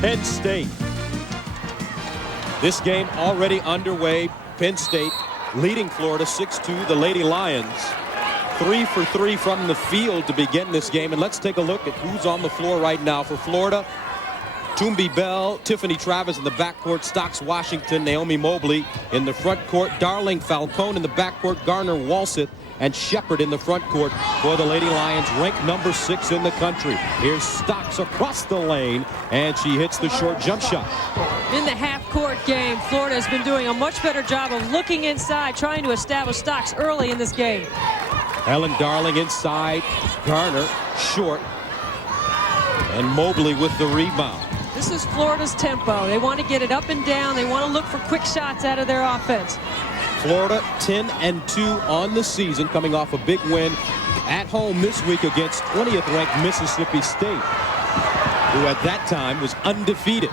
Penn State. This game already underway. Penn State leading Florida 6-2. The Lady Lions 3 for 3 from the field to begin this game. And let's take a look at who's on the floor right now for Florida. Toombi Bell, Tiffany Travis in the backcourt, Stocks Washington, Naomi Mobley in the front court, Darling Falcone in the backcourt, Garner Walseth, and Shepard in the front court for the Lady Lions, ranked number 6 in the country. Here's Stocks across the lane, and she hits the short jump shot. In the half-court game, Florida has been doing a much better job of looking inside, trying to establish Stocks early in this game. Helen Darling inside, Garner short, and Mobley with the rebound. This is Florida's tempo. They want to get it up and down. They want to look for quick shots out of their offense. Florida 10-2 on the season, coming off a big win at home this week against 20th ranked Mississippi State, who at that time was undefeated.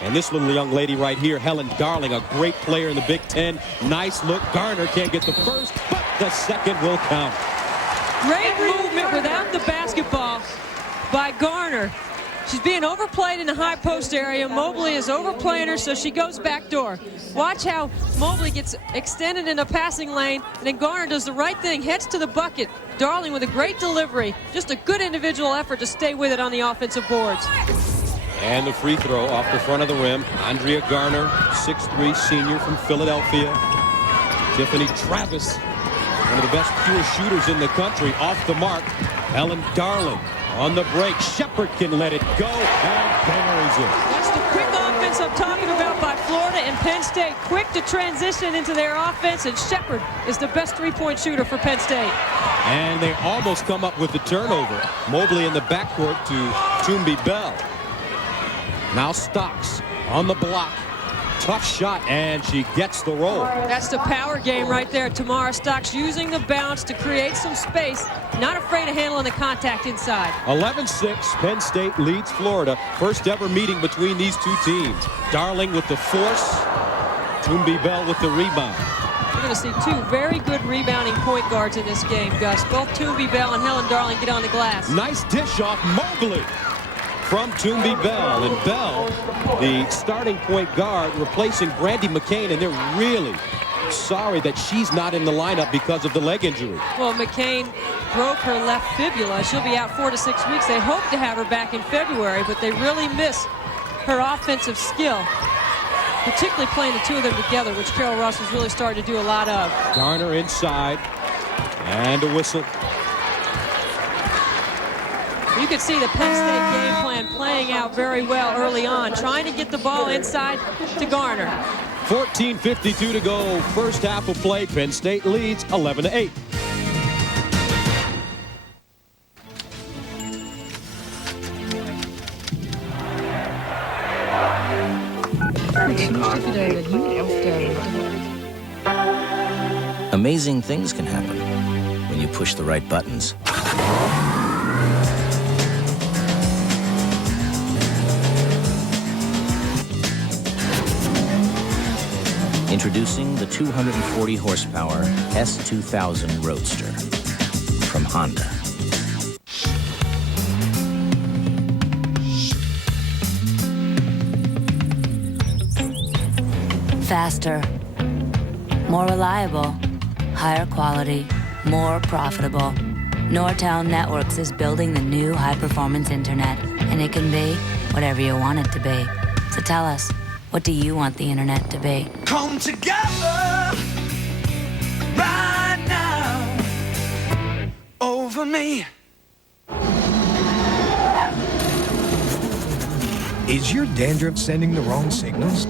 And this little young lady right here, Helen Darling, a great player in the Big Ten. Nice look. Garner can't get the first, but the second will count. Great movement without the basketball by Garner. She's being overplayed in the high post area. Mobley is overplaying her, so she goes back door. Watch how Mobley gets extended in a passing lane, and then Garner does the right thing, heads to the bucket. Darling with a great delivery. Just a good individual effort to stay with it on the offensive boards. And the free throw off the front of the rim. Andrea Garner, 6'3", senior from Philadelphia. Tiffany Travis, one of the best pure shooters in the country, off the mark. Helen Darling on the break. Shepard can let it go and buries it. That's the quick offense I'm talking about by Florida and Penn State. Quick to transition into their offense, and Shepard is the best three-point shooter for Penn State. And they almost come up with the turnover. Mobley in the backcourt to Toombi Bell. Now Stocks on the block. Tough shot, and she gets the roll. That's the power game right there. Tamara Stocks using the bounce to create some space. Not afraid of handling the contact inside. 11-6, Penn State leads Florida. First ever meeting between these two teams. Darling with the force. Toombi Bell with the rebound. We're going to see two very good rebounding point guards in this game, Gus. Both Toombi Bell and Helen Darling get on the glass. Nice dish off Mobley from Toombi Bell. And Bell, the starting point guard, replacing Brandy McCain, and they're really sorry that she's not in the lineup because of the leg injury. Well, McCain broke her left fibula. She'll be out 4 to 6 weeks. They hope to have her back in February, but they really miss her offensive skill, particularly playing the two of them together, which Carol Ross is really starting to do a lot of. Garner inside, and a whistle. You could see the Penn State game plan playing out very well early on, trying to get the ball inside to Garner. 14:52 to go, first half of play. Penn State leads 11-8. Amazing things can happen when you push the right buttons. Introducing the 240 horsepower S2000 Roadster from Honda. Faster, more reliable, higher quality, more profitable. Nortel Networks is building the new high-performance internet, and it can be whatever you want it to be. So tell us, what do you want the internet to be? Come together right now over me. Is your dandruff sending the wrong signals?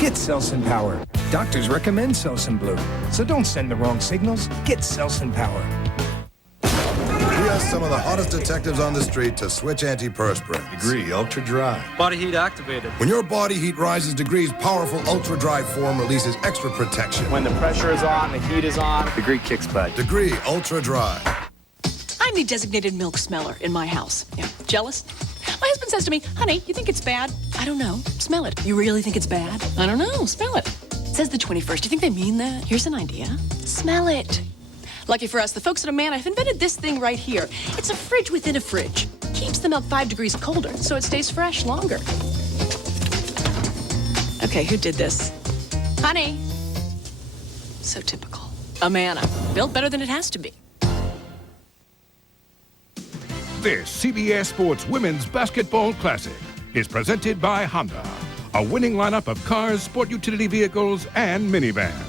Get Selsun Power. Doctors recommend Selsun Blue. So don't send the wrong signals. Get Selsun Power. We asked some of the hottest detectives on the street to switch antiperspirant. Degree Ultra Dry. Body heat activated. When your body heat rises degrees, powerful Ultra Dry form releases extra protection. When the pressure is on, the heat is on, Degree kicks butt. Degree Ultra Dry. I'm the designated milk smeller in my house. Yeah, jealous? My husband says to me, honey, you think it's bad? I don't know. Smell it. You really think it's bad? I don't know. Smell it. It says the 21st. Do you think they mean that? Here's an idea. Smell it. Lucky for us, the folks at Amana have invented this thing right here. It's a fridge within a fridge. keeps the milk 5 degrees colder so it stays fresh longer. Okay, who did this? Honey. So typical. Amana. Built better than it has to be. This CBS Sports Women's Basketball Classic is presented by Honda, a winning lineup of cars, sport utility vehicles, and minivans.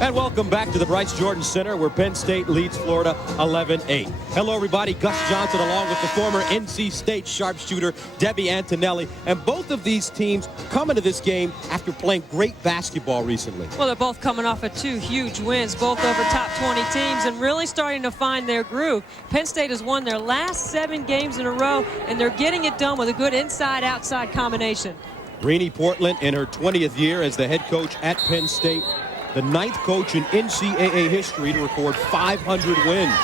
And welcome back to the Bryce Jordan Center, where Penn State leads Florida 11-8. Hello, everybody. Gus Johnson along with the former NC State sharpshooter Debbie Antonelli. And both of these teams come into this game after playing great basketball recently. Well, they're both coming off of 2 huge wins, both over top 20 teams, and really starting to find their groove. Penn State has won their last 7 games in a row, and they're getting it done with a good inside-outside combination. Greenie Portland in her 20th year as the head coach at Penn State. The 9th coach in NCAA history to record 500 wins.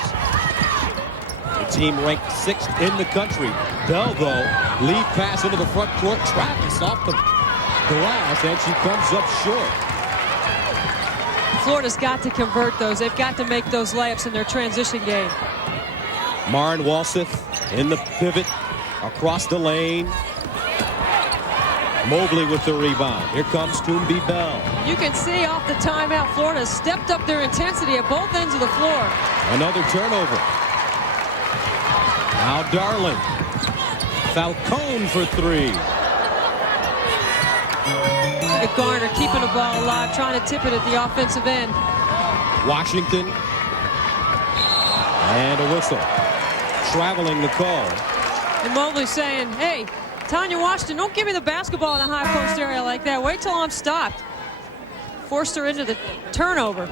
The team ranked 6th in the country. Bell, though, lead pass into the front court. Travis off the glass, and she comes up short. Florida's got to convert those. They've got to make those layups in their transition game. Maren Walseth in the pivot across the lane. Mobley with the rebound. Here comes Toombi Bell. You can see off the timeout, Florida has stepped up their intensity at both ends of the floor. Another turnover. Now Darling. Falcone for 3. Look at Garner keeping the ball alive, trying to tip it at the offensive end. Washington. And a whistle. Traveling the call. And Mobley saying, hey, Tanya Washington, don't give me the basketball in the high post area like that. Wait till I'm stopped. Forced her into the turnover.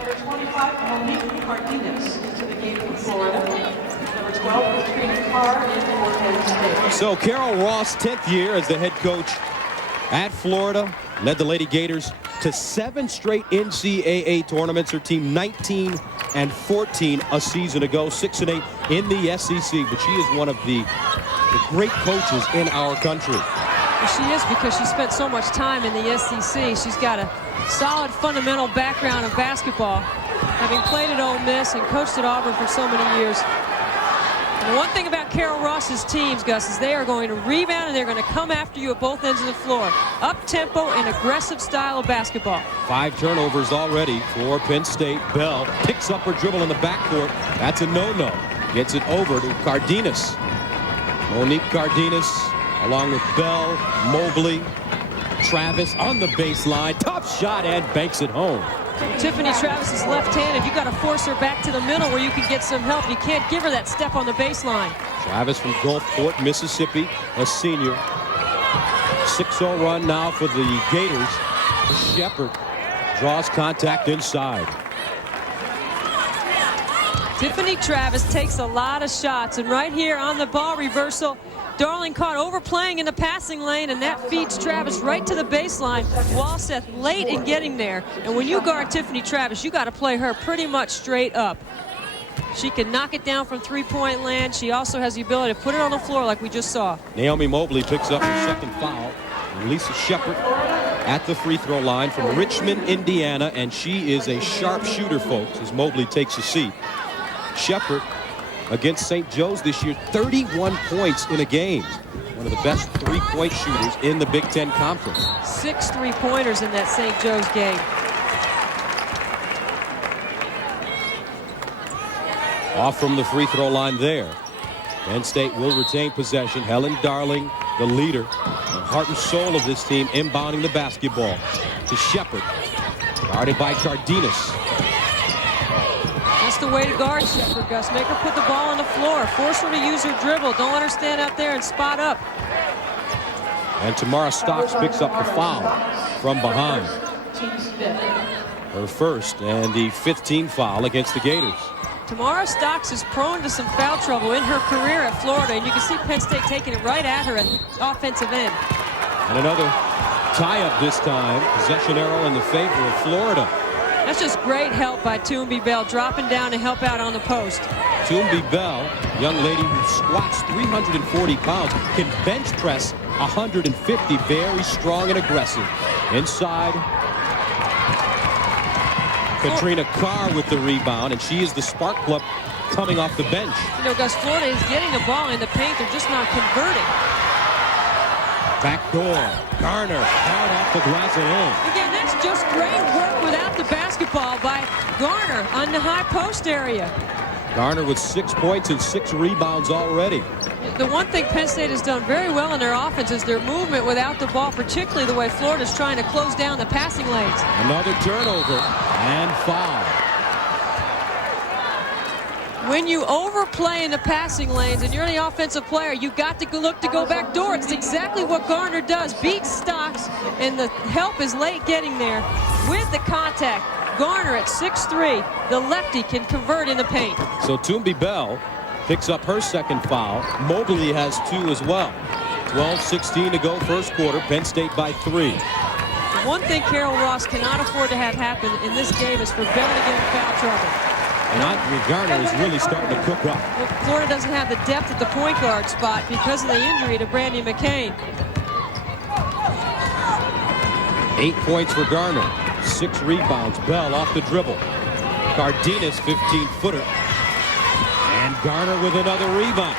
So Carol Ross, 10th year as the head coach at Florida, led the Lady Gators to 7 straight NCAA tournaments. Her team 19-14 a season ago, 6-8 in the SEC. But she is one of the great coaches in our country. Well, she is, because she spent so much time in the SEC. She's got a solid fundamental background of basketball, having played at Ole Miss and coached at Auburn for so many years. And the one thing about Carol Ross's teams, Gus, is they are going to rebound and they're going to come after you at both ends of the floor. Up-tempo and aggressive style of basketball. 5 turnovers already for Penn State. Bell picks up her dribble in the backcourt. That's a no-no. Gets it over to Cardenas. Monique Cardenas, along with Bell, Mobley, Travis on the baseline. Top shot and banks it home. Tiffany Travis is left-handed. You got to force her back to the middle where you can get some help. You can't give her that step on the baseline. Travis from Gulfport, Mississippi, a senior. 6-0 run now for the Gators. Shepard draws contact inside. Tiffany Travis takes a lot of shots, and right here on the ball reversal, Darling caught overplaying in the passing lane, and that feeds Travis right to the baseline. Walseth late in getting there, and when you guard Tiffany Travis, you got to play her pretty much straight up. She can knock it down from 3-point land. She also has the ability to put it on the floor like we just saw. Naomi Mobley picks up her 2nd foul. Lisa Shepard at the free throw line from Richmond, Indiana, and she is a sharp shooter, folks, as Mobley takes a seat. Shepard against St. Joe's this year, 31 points in a game. One of the best 3-point shooters in the Big Ten Conference. 6 3-pointers in that St. Joe's game. Off from the free throw line there. Penn State will retain possession. Helen Darling, the leader, the heart and soul of this team, inbounding the basketball to Shepard. Guarded by Cardenas. That's the way to guard Shepard, Gus. Make her put the ball on the floor. Force her to use her dribble. Don't let her stand out there and spot up. And Tamara Stocks picks up the foul from behind. Her first and the 5th team foul against the Gators. Tamara Stocks is prone to some foul trouble in her career at Florida, and you can see Penn State taking it right at her at the offensive end. And another tie-up this time. Possession arrow in the favor of Florida. That's just great help by Toombi Bell, dropping down to help out on the post. Toombi Bell, young lady who squats 340 pounds, can bench press 150, very strong and aggressive. Inside, Katrina Carr with the rebound, and she is the spark plug coming off the bench. You know, Gus, Florida is getting the ball in the paint. They're just not converting. Back door. Garner hard off the glass and in. Again, that's just great work without the basketball by Garner on the high post area. Garner with 6 points and 6 rebounds already. The one thing Penn State has done very well in their offense is their movement without the ball, particularly the way Florida's trying to close down the passing lanes. Another turnover and foul. When you overplay in the passing lanes and you're the offensive player, you got to look to go back door. It's exactly what Garner does. Beats stocks, and the help is late getting there with the contact. Garner at 6'3", the lefty can convert in the paint. So Toombi Bell picks up her second foul. Mobley has 2 as well. 12-16 to go first quarter. Penn State by 3. The one thing Carol Ross cannot afford to have happen in this game is for Bell to get in foul trouble. And Andre Garner is really starting to cook up. Well, Florida doesn't have the depth at the point guard spot because of the injury to Brandy McCain. 8 points for Garner. 6 rebounds. Bell off the dribble. Cardenas 15-footer. And Garner with another rebound.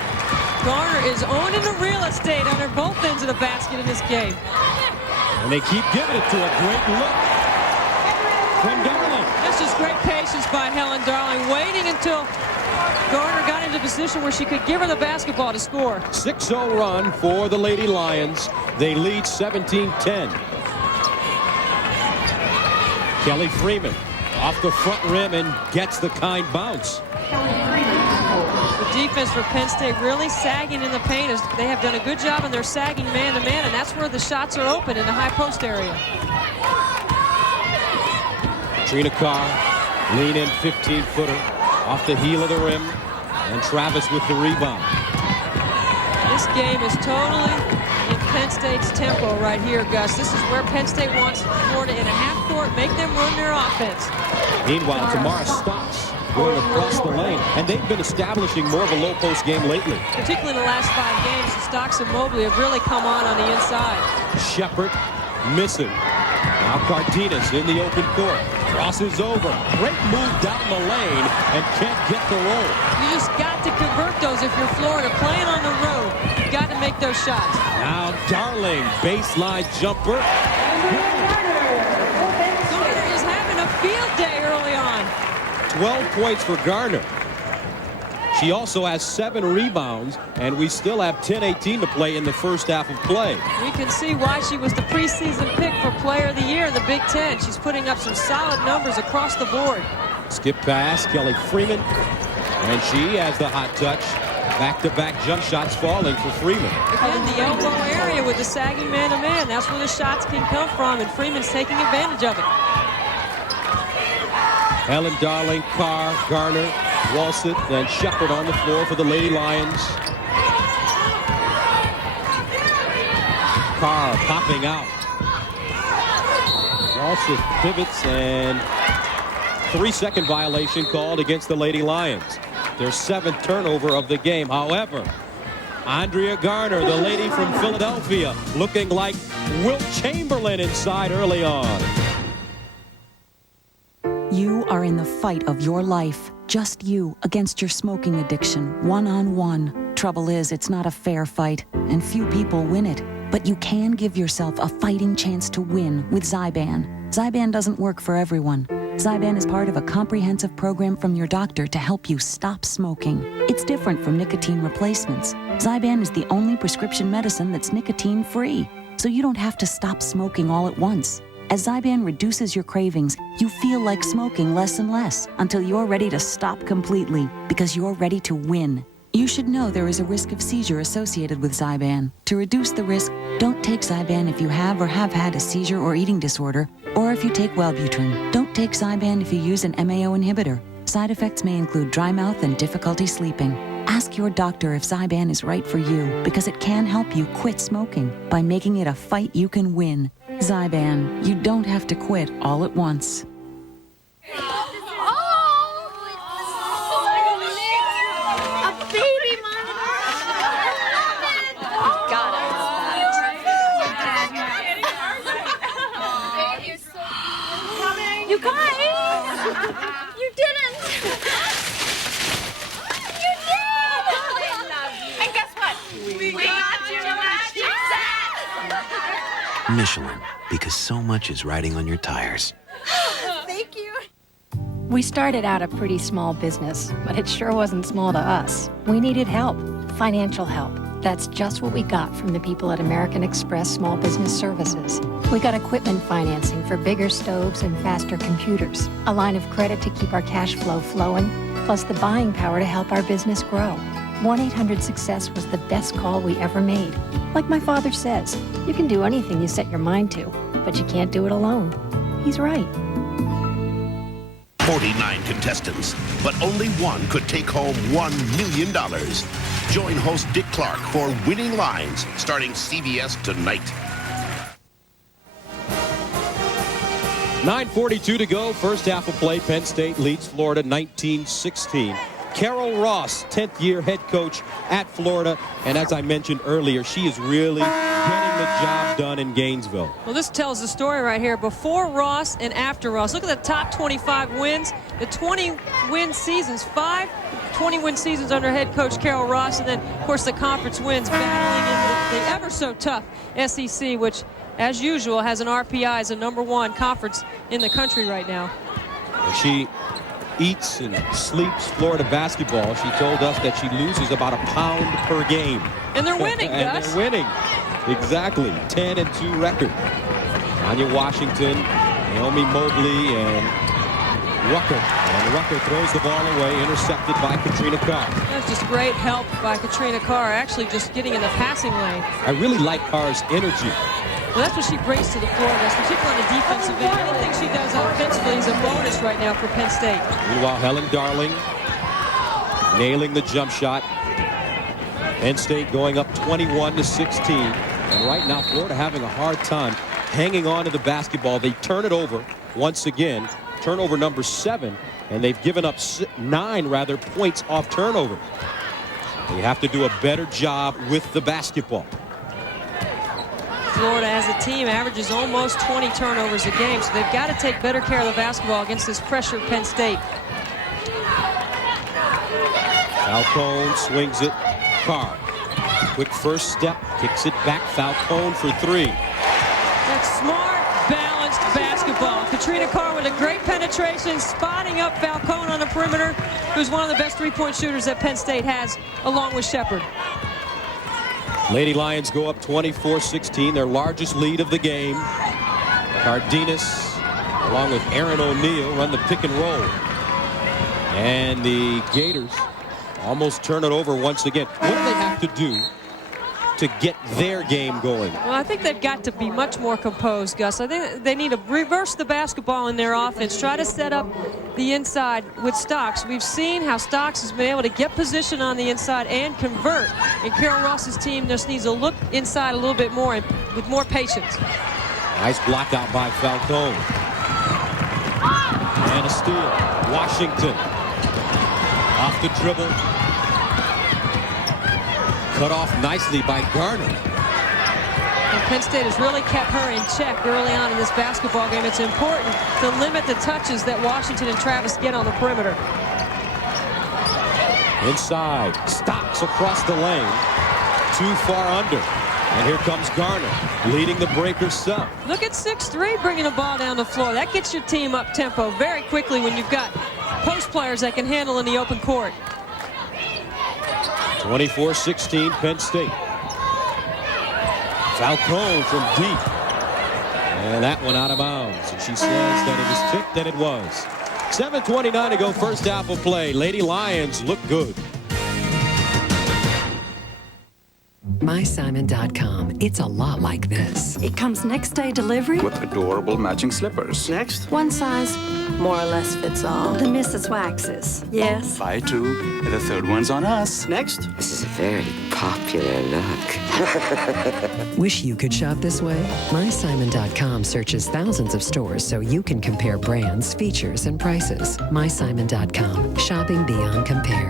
Garner is owning the real estate under both ends of the basket in this game. And they keep giving it to a great look from Darling. This is great patience by Helen Darling, waiting until Garner got into a position where she could give her the basketball to score. 6-0 run for the Lady Lions. They lead 17-10. Kelly Freeman off the front rim and gets the kind bounce. The defense for Penn State really sagging in the paint. As they have done a good job in their sagging man-to-man, and that's where the shots are open in the high post area. Trina Carr, lean in 15-footer off the heel of the rim, and Travis with the rebound. This game is totally in Penn State's tempo right here, Gus. This is where Penn State wants Florida in a half court, make them run their offense. Meanwhile, Tamara Stocks going across the lane, and they've been establishing more of a low post game lately. Particularly in the last 5 games, Stocks and Mobley have really come on the inside. Shepard missing. Now Cardenas in the open court. Crosses over. Great move down the lane and can't get the roll. You just got to convert those if you're Florida. Playing on the road, you got to make those shots. Now Darling, baseline jumper. Garner is having a field day early on. 12 points for Garner. She also has 7 rebounds, and we still have 10-18 to play in the first half of play. We can see why she was the preseason pick for Player of the Year in the Big Ten. She's putting up some solid numbers across the board. Skip pass, Kelly Freeman, and she has the hot touch. Back-to-back jump shots falling for Freeman. Again, the elbow area with the sagging man-to-man. That's where the shots can come from, and Freeman's taking advantage of it. Helen Darling, Carr, Garner, Walsett, and Shepard on the floor for the Lady Lions. Carr popping out. Walsett pivots, and 3-second violation called against the Lady Lions. Their 7th turnover of the game. However, Andrea Garner, the lady from Philadelphia, looking like Wilt Chamberlain inside early on. You are in the fight of your life. Just you against your smoking addiction, one-on-one. Trouble is, it's not a fair fight, and few people win it. But you can give yourself a fighting chance to win with Zyban. Zyban doesn't work for everyone. Zyban is part of a comprehensive program from your doctor to help you stop smoking. It's different from nicotine replacements. Zyban is the only prescription medicine that's nicotine-free, so you don't have to stop smoking all at once. As Zyban reduces your cravings, you feel like smoking less and less until you're ready to stop completely because you're ready to win. You should know there is a risk of seizure associated with Zyban. To reduce the risk, don't take Zyban if you have or have had a seizure or eating disorder, or if you take Wellbutrin. Don't take Zyban if you use an MAO inhibitor. Side effects may include dry mouth and difficulty sleeping. Ask your doctor if Zyban is right for you because it can help you quit smoking by making it a fight you can win. Zyban, you don't have to quit all at once. You guys! You didn't! Michelin, because so much is riding on your tires. Thank you. We started out a pretty small business, but it sure wasn't small to us. We needed help, financial help. That's just what we got from the people at American Express Small Business Services. We got equipment financing for bigger stoves and faster computers, a line of credit to keep our cash flow flowing, plus the buying power to help our business grow. 1-800-SUCCESS was the best call we ever made. Like my father says, you can do anything you set your mind to, but you can't do it alone. He's right. 49 contestants, but only one could take home $1 million. Join host Dick Clark for Winning Lines, starting CBS tonight. 9:42 to go. First half of play. Penn State leads Florida 19-16. Carol Ross, 10th year head coach at Florida. And as I mentioned earlier, she is really getting the job done in Gainesville. Well, this tells the story right here. Before Ross and after Ross. Look at the top 25 wins. The 20-win seasons. 5 20-win seasons under head coach Carol Ross. And then, of course, the conference wins battling in the ever so tough SEC, which, as usual, has an RPI as a #1 conference in the country right now. And she eats and sleeps Florida basketball. She told us that she loses about a pound per game. And they're winning, and Gus. they're winning. Exactly. 10-2 record. Anya Washington, Naomi Mobley, and Rucker. And Rucker throws the ball away, intercepted by Katrina Carr. That's just great help by Katrina Carr, actually just getting in the passing lane. I really like Carr's energy. Well, that's what she brings to the floor, particularly on the defensive end. Anything she does offensively is a bonus right now for Penn State. Meanwhile, Helen Darling nailing the jump shot. Penn State going up 21-16. And right now, Florida having a hard time hanging on to the basketball. They turn it over once again. Turnover number 7. And they've given up 9 points off turnover. They have to do a better job with the basketball. Florida as a team averages almost 20 turnovers a game, so they've got to take better care of the basketball against this pressure Penn State. Falcone swings it. Carr. Quick first step. Kicks it back. Falcone for 3. That's smart, balanced basketball. Katrina Carr with a great penetration, spotting up Falcone on the perimeter, who's one of the best three-point shooters that Penn State has, along with Shepard. Lady Lions go up 24-16, their largest lead of the game. Cardenas, along with Aaron O'Neal, run the pick and roll. And the Gators almost turn it over once again. What do they have to do to get their game going? Well, I think they've got to be much more composed, Gus. I think they need to reverse the basketball in their offense, try to set up the inside with Stocks. We've seen how Stocks has been able to get position on the inside and convert. And Carol Ross's team just needs to look inside a little bit more and with more patience. Nice block out by Falcone. And a steal. Washington off the dribble. Cut off nicely by Garner. And Penn State has really kept her in check early on in this basketball game. It's important to limit the touches that Washington and Travis get on the perimeter. Inside, Stocks across the lane. Too far under. And here comes Garner, leading the break herself. Look at 6'3", bringing the ball down the floor. That gets your team up tempo very quickly when you've got post players that can handle in the open court. 24-16 Penn State. Falcone from deep. And that one out of bounds. And she says that it was tipped, and it was. 7:29 to go, first half of play. Lady Lions look good. MySimon.com. It's a lot like this. It comes next day delivery. With adorable matching slippers. Next. One size, more or less fits all. The Mrs. Waxes. Yes. Buy 2, and the third one's on us. Next. This is a very popular look. Wish you could shop this way? MySimon.com searches thousands of stores so you can compare brands, features, and prices. MySimon.com. Shopping beyond compare.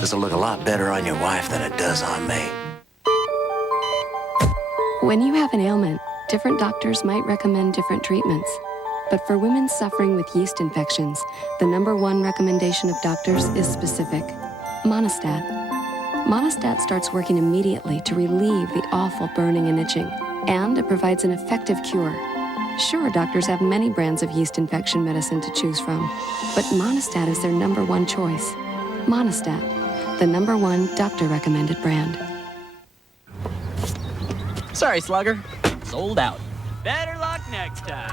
This'll look a lot better on your wife than it does on me. When you have an ailment, different doctors might recommend different treatments. But for women suffering with yeast infections, the #1 recommendation of doctors is specific: Monistat. Monistat starts working immediately to relieve the awful burning and itching. And it provides an effective cure. Sure, doctors have many brands of yeast infection medicine to choose from, but Monistat is their #1 choice. Monistat, the #1 doctor-recommended brand. Sorry, Slugger. Sold out. Better luck next time.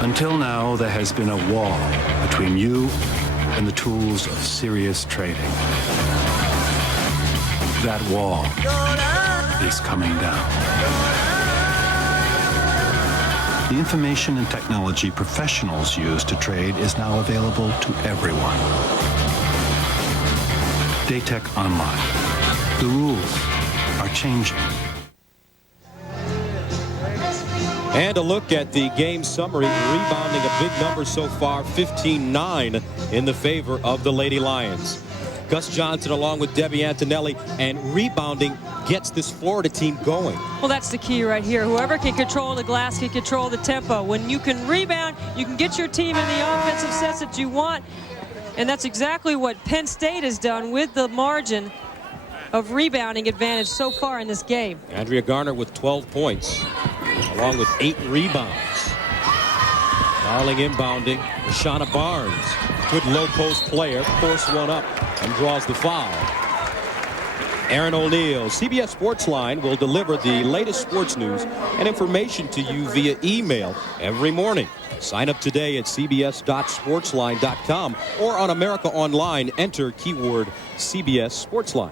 Until now, there has been a wall between you and the tools of serious trading. That wall is coming down. The information and technology professionals use to trade is now available to everyone. Daytech Online. The rules are changing. And a look at the game summary. Rebounding a big number so far, 15-9 in the favor of the Lady Lions. Gus Johnson along with Debbie Antonelli, and rebounding gets this Florida team going. Well, that's the key right here. Whoever can control the glass can control the tempo. When you can rebound, you can get your team in the offensive sets that you want. And that's exactly what Penn State has done with the margin of rebounding advantage so far in this game. Andrea Garner with 12 points, along with 8 rebounds. Darling inbounding. Shauna Barnes, good low post player, force one up and draws the foul. Aaron O'Neill, CBS Sports Line will deliver the latest sports news and information to you via email every morning. Sign up today at cbs.sportsline.com or on America Online. Enter keyword CBS Sportsline.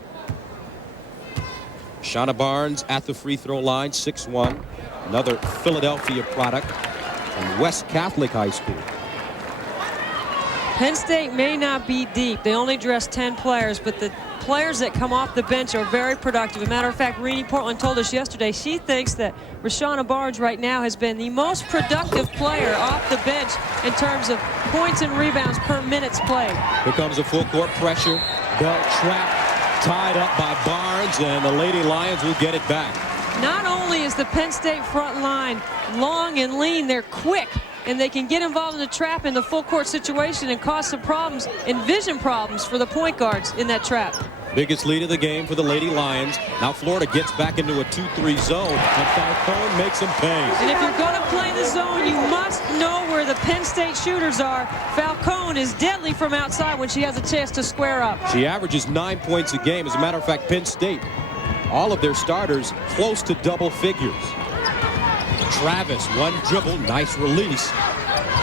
Shauna Barnes at the free throw line, 6'1", another Philadelphia product from West Catholic High School. Penn State may not be deep. They only dress 10 players, but the players that come off the bench are very productive. As a matter of fact, Renee Portland told us yesterday she thinks that Rashana Barnes right now has been the most productive player off the bench in terms of points and rebounds per minutes played. Here comes a full court pressure. Bell trapped, tied up by Barnes, and the Lady Lions will get it back. Not only is the Penn State front line long and lean, they're quick, and they can get involved in the trap in the full court situation and cause some problems and vision problems for the point guards in that trap. Biggest lead of the game for the Lady Lions. Now Florida gets back into a 2-3 zone, and Falcone makes them pay. And if you're going to play the zone, you must know where the Penn State shooters are. Falcone is deadly from outside when she has a chance to square up. She averages 9 points a game. As a matter of fact, Penn State, all of their starters close to double figures. Travis, one dribble, nice release.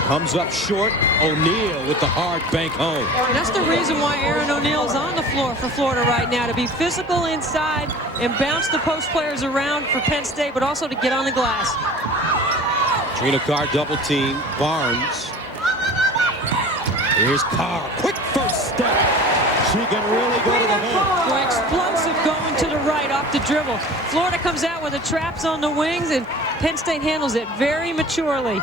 Comes up short. O'Neal with the hard bank home. And that's the reason why Aaron O'Neal is on the floor for Florida right now, to be physical inside and bounce the post players around for Penn State, but also to get on the glass. Trina Carr double team. Barnes. Here's Carr. Quick first step. She can really go to the hole. Well, explosive going to the right off the dribble. Florida comes out with the traps on the wings, and Penn State handles it very maturely.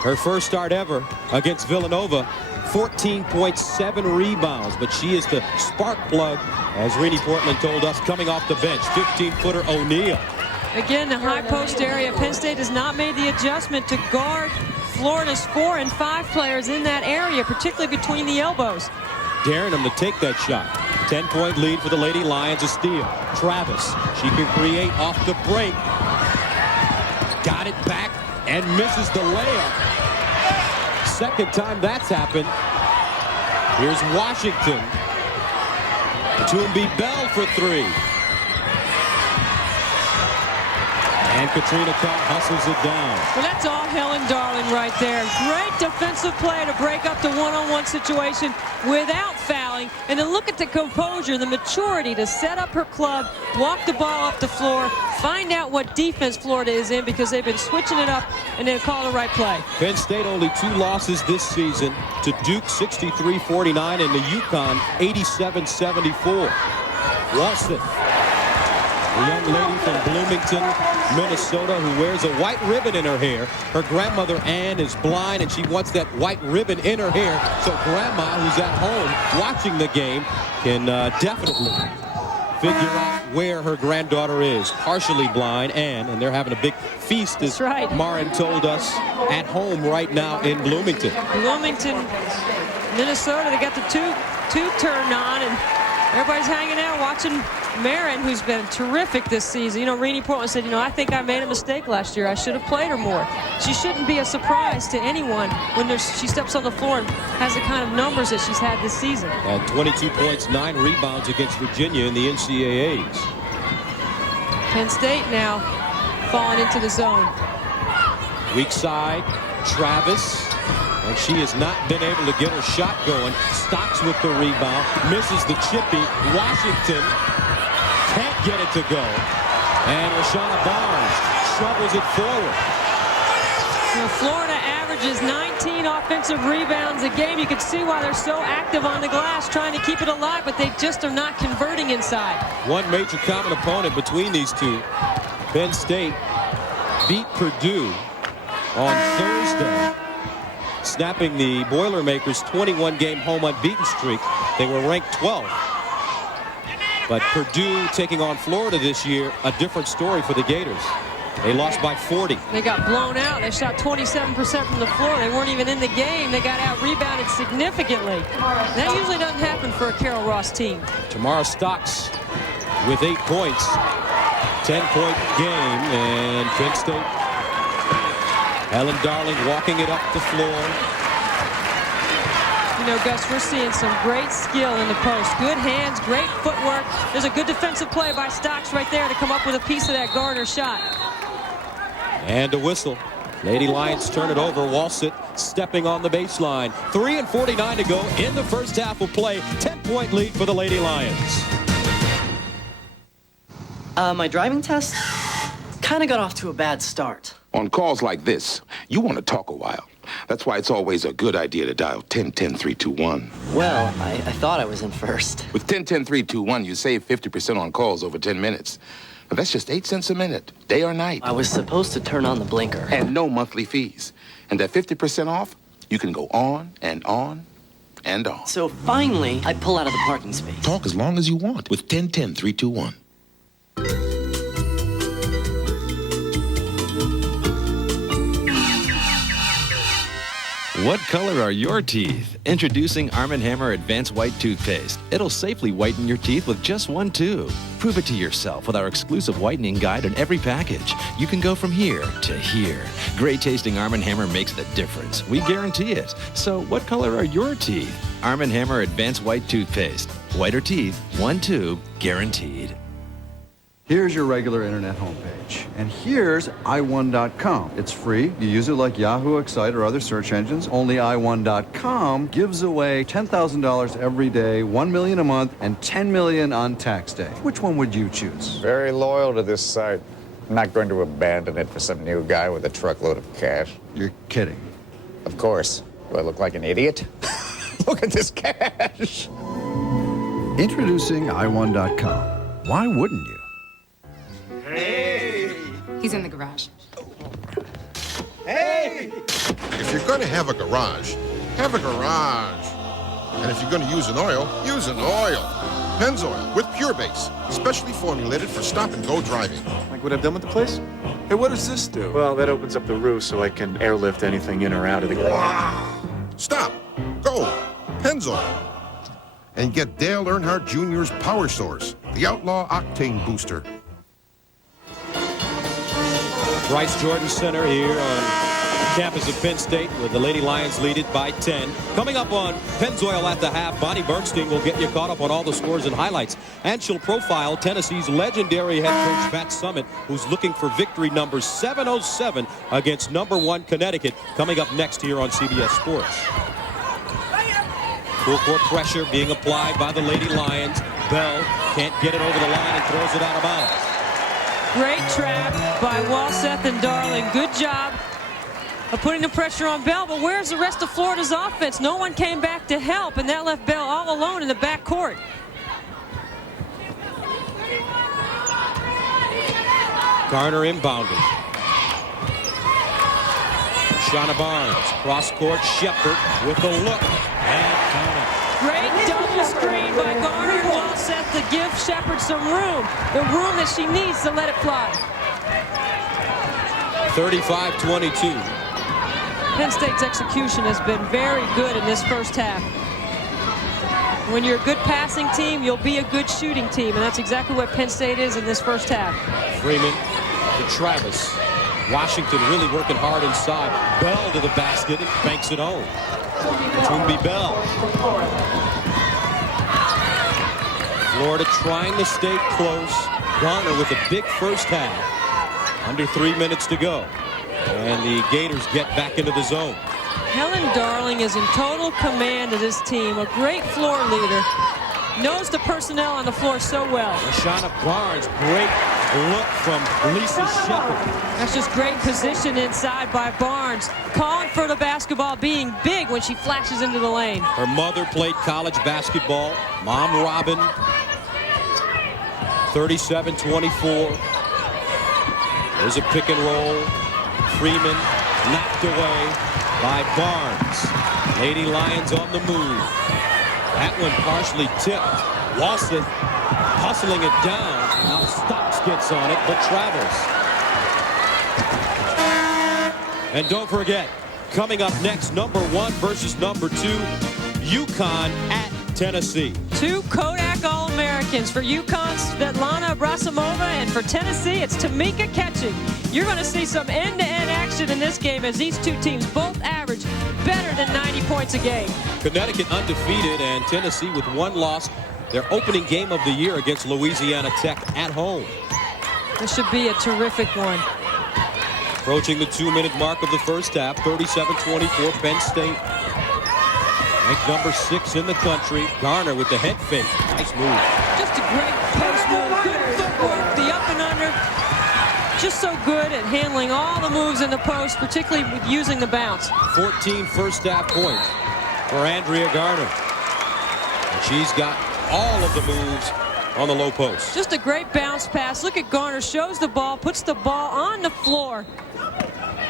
Her first start ever against Villanova, 14.7 rebounds, but she is the spark plug, as Renee Portland told us, coming off the bench. 15-footer O'Neal. Again, the high post area. Penn State has not made the adjustment to guard Florida's 4 and 5 players in that area, particularly between the elbows. Daring them to take that shot. 10-point lead for the Lady Lions. A steal. Travis, she can create off the break. Got it back and misses the layup. Second time that's happened. Here's Washington. Toombi Bell for 3. And Katrina Carr hustles it down. Well, that's all Helen Darling right there. Great defensive play to break up the one-on-one situation without fouling. And then look at the composure, the maturity to set up her club, walk the ball up the floor, find out what defense Florida is in, because they've been switching it up and then call the right play. Penn State only 2 losses this season to Duke 63-49 and the UConn 87-74. Walston, the young lady from Bloomington, Bloomington, Minnesota, who wears a white ribbon in her hair. Her grandmother, Ann, is blind, and she wants that white ribbon in her hair so Grandma, who's at home watching the game, can definitely figure out where her granddaughter is. Partially blind, Ann, and they're having a big feast, as Marin told us, at home right now in Bloomington. Bloomington, Minnesota, they got the tube turned on, and everybody's hanging out watching Marin, who's been terrific this season. You know, Renee Portland said, I think I made a mistake last year. I should have played her more. She shouldn't be a surprise to anyone when she steps on the floor and has the kind of numbers that she's had this season. Had 22 points, 9 rebounds against Virginia in the NCAAs. Penn State now falling into the zone. Weak side, Travis. And she has not been able to get her shot going. Stocks with the rebound, misses the chippy. Washington can't get it to go. And Rashana Barnes shovels it forward. Florida averages 19 offensive rebounds a game. You can see why they're so active on the glass, trying to keep it alive, but they just are not converting inside. One major common opponent between these two. Penn State beat Purdue on Thursday, snapping the Boilermakers' 21-game home unbeaten streak. They were ranked 12th. But Purdue taking on Florida this year, a different story for the Gators. They lost by 40. They got blown out. They shot 27% from the floor. They weren't even in the game. They got out-rebounded significantly. That usually doesn't happen for a Carol Ross team. Tamara Stocks with 8 points. 10-point game, and Penn State. Ellen Darling walking it up the floor. You know, Gus, we're seeing some great skill in the post. Good hands, great footwork. There's a good defensive play by Stocks right there to come up with a piece of that Garner shot. And a whistle. Lady Lions turn it over. Walsett stepping on the baseline. 3:49 to go in the first half of play. 10-point lead for the Lady Lions. My driving test kind of got off to a bad start. On calls like this, you want to talk a while. That's why it's always a good idea to dial 10-10-321. Well, I thought I was in first. With 10-10-321, you save 50% on calls over 10 minutes. But that's just 8 cents a minute, day or night. I was supposed to turn on the blinker. And no monthly fees. And that 50% off, you can go on and on and on. So finally, I pull out of the parking space. Talk as long as you want with 10-10-321. What color are your teeth? Introducing Arm & Hammer Advanced White Toothpaste. It'll safely whiten your teeth with just one tube. Prove it to yourself with our exclusive whitening guide on every package. You can go from here to here. Great tasting Arm & Hammer makes the difference. We guarantee it. So what color are your teeth? Arm & Hammer Advanced White Toothpaste. Whiter teeth, one tube, guaranteed. Here's your regular internet homepage. And here's i1.com. It's free. You use it like Yahoo, Excite, or other search engines. Only i1.com gives away $10,000 every day, $1 million a month, and $10 million on tax day. Which one would you choose? Very loyal to this site. I'm not going to abandon it for some new guy with a truckload of cash. You're kidding. Of course. Do I look like an idiot? Look at this cash. Introducing i1.com. Why wouldn't you? Hey! He's in the garage. Hey! If you're going to have a garage, have a garage. And if you're going to use an oil, use an oil. Pennzoil with Pure Base, specially formulated for stop-and-go driving. Like what I've done with the place? Hey, what does this do? Well, that opens up the roof so I can airlift anything in or out of the garage. Stop. Go. Pennzoil. And get Dale Earnhardt Jr.'s Power Source, the Outlaw Octane Booster. Bryce Jordan Center here on the campus of Penn State, where the Lady Lions lead it by 10. Coming up on Pennzoil at the half, Bonnie Bernstein will get you caught up on all the scores and highlights. And she'll profile Tennessee's legendary head coach, Pat Summitt, who's looking for victory number 707 against number 1 Connecticut, coming up next here on CBS Sports. Full court pressure being applied by the Lady Lions. Bell can't get it over the line and throws it out of bounds. Great trap by Walseth and Darling. Good job of putting the pressure on Bell, but where's the rest of Florida's offense? No one came back to help, and that left Bell all alone in the backcourt. Garner inbounding. Shauna Barnes, cross court, Shepard with a look. And Garner. Great double screen by Garner, well set to give Shepard some room. The room that she needs to let it fly. 35-22. Penn State's execution has been very good in this first half. When you're a good passing team, you'll be a good shooting team, and that's exactly what Penn State is in this first half. Freeman to Travis. Washington really working hard inside. Bell to the basket and banks it home. Toomby Bell. Florida trying to stay close. Garner with a big first half. Under 3 minutes to go. And the Gators get back into the zone. Helen Darling is in total command of this team. A great floor leader. Knows the personnel on the floor so well. Shauna Barnes, great look from Lisa Shepard. That's just great position inside by Barnes. Calling for the basketball, being big when she flashes into the lane. Her mother played college basketball. Mom Robin. 37-24. There's a pick and roll. Freeman knocked away by Barnes. Lady Lions on the move. That one partially tipped. Lawson hustling it down. Now Stocks gets on it, but travels. And don't forget, coming up next, number 1 versus number 2, UConn at Tennessee. 2 Kodak All-Americans. For UConn, Svetlana Abrasimova, and for Tennessee, it's Tamika Catching. You're going to see some end-to-end action in this game as these two teams both average better than 90 points a game. Connecticut undefeated, and Tennessee with 1 loss. Their opening game of the year against Louisiana Tech at home. This should be a terrific one. Approaching the 2-minute mark of the first half, 37-24, Penn State. Ranked number 6 in the country. Garner with the head fake. Nice move. Just a great post move. Good footwork. The up and under. Just so good at handling all the moves in the post, particularly with using the bounce. 14 first half points for Andrea Garner. And she's got all of the moves on the low post. Just a great bounce pass. Look at Garner. Shows the ball. Puts the ball on the floor.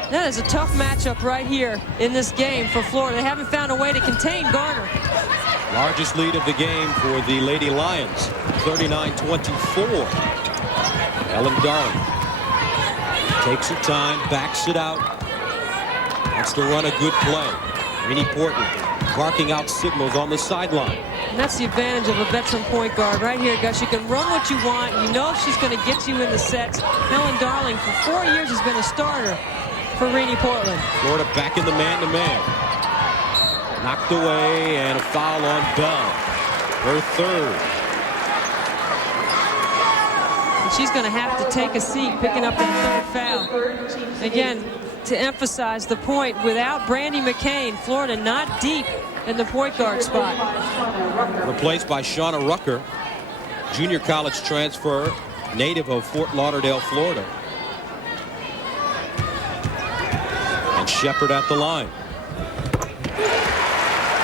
That is a tough matchup right here in this game for Florida. They haven't found a way to contain Garner. Largest lead of the game for the Lady Lions, 39-24. Ellen Darling takes her time, backs it out, wants to run a good play. Rini Portland barking out signals on the sideline. And that's the advantage of a veteran point guard right here, Gus. You can run what you want. You know she's going to get you in the sets. Helen Darling, for 4 years, has been a starter for Rini Portland. Florida back in the man-to-man. Knocked away, and a foul on Bell. Her 3rd. And she's going to have to take a seat picking up that 3rd foul. Again, to emphasize the point, without Brandy McCain, Florida not deep in the point guard spot. Replaced by Shauna Rucker, junior college transfer, native of Fort Lauderdale, Florida. And Shepard at the line.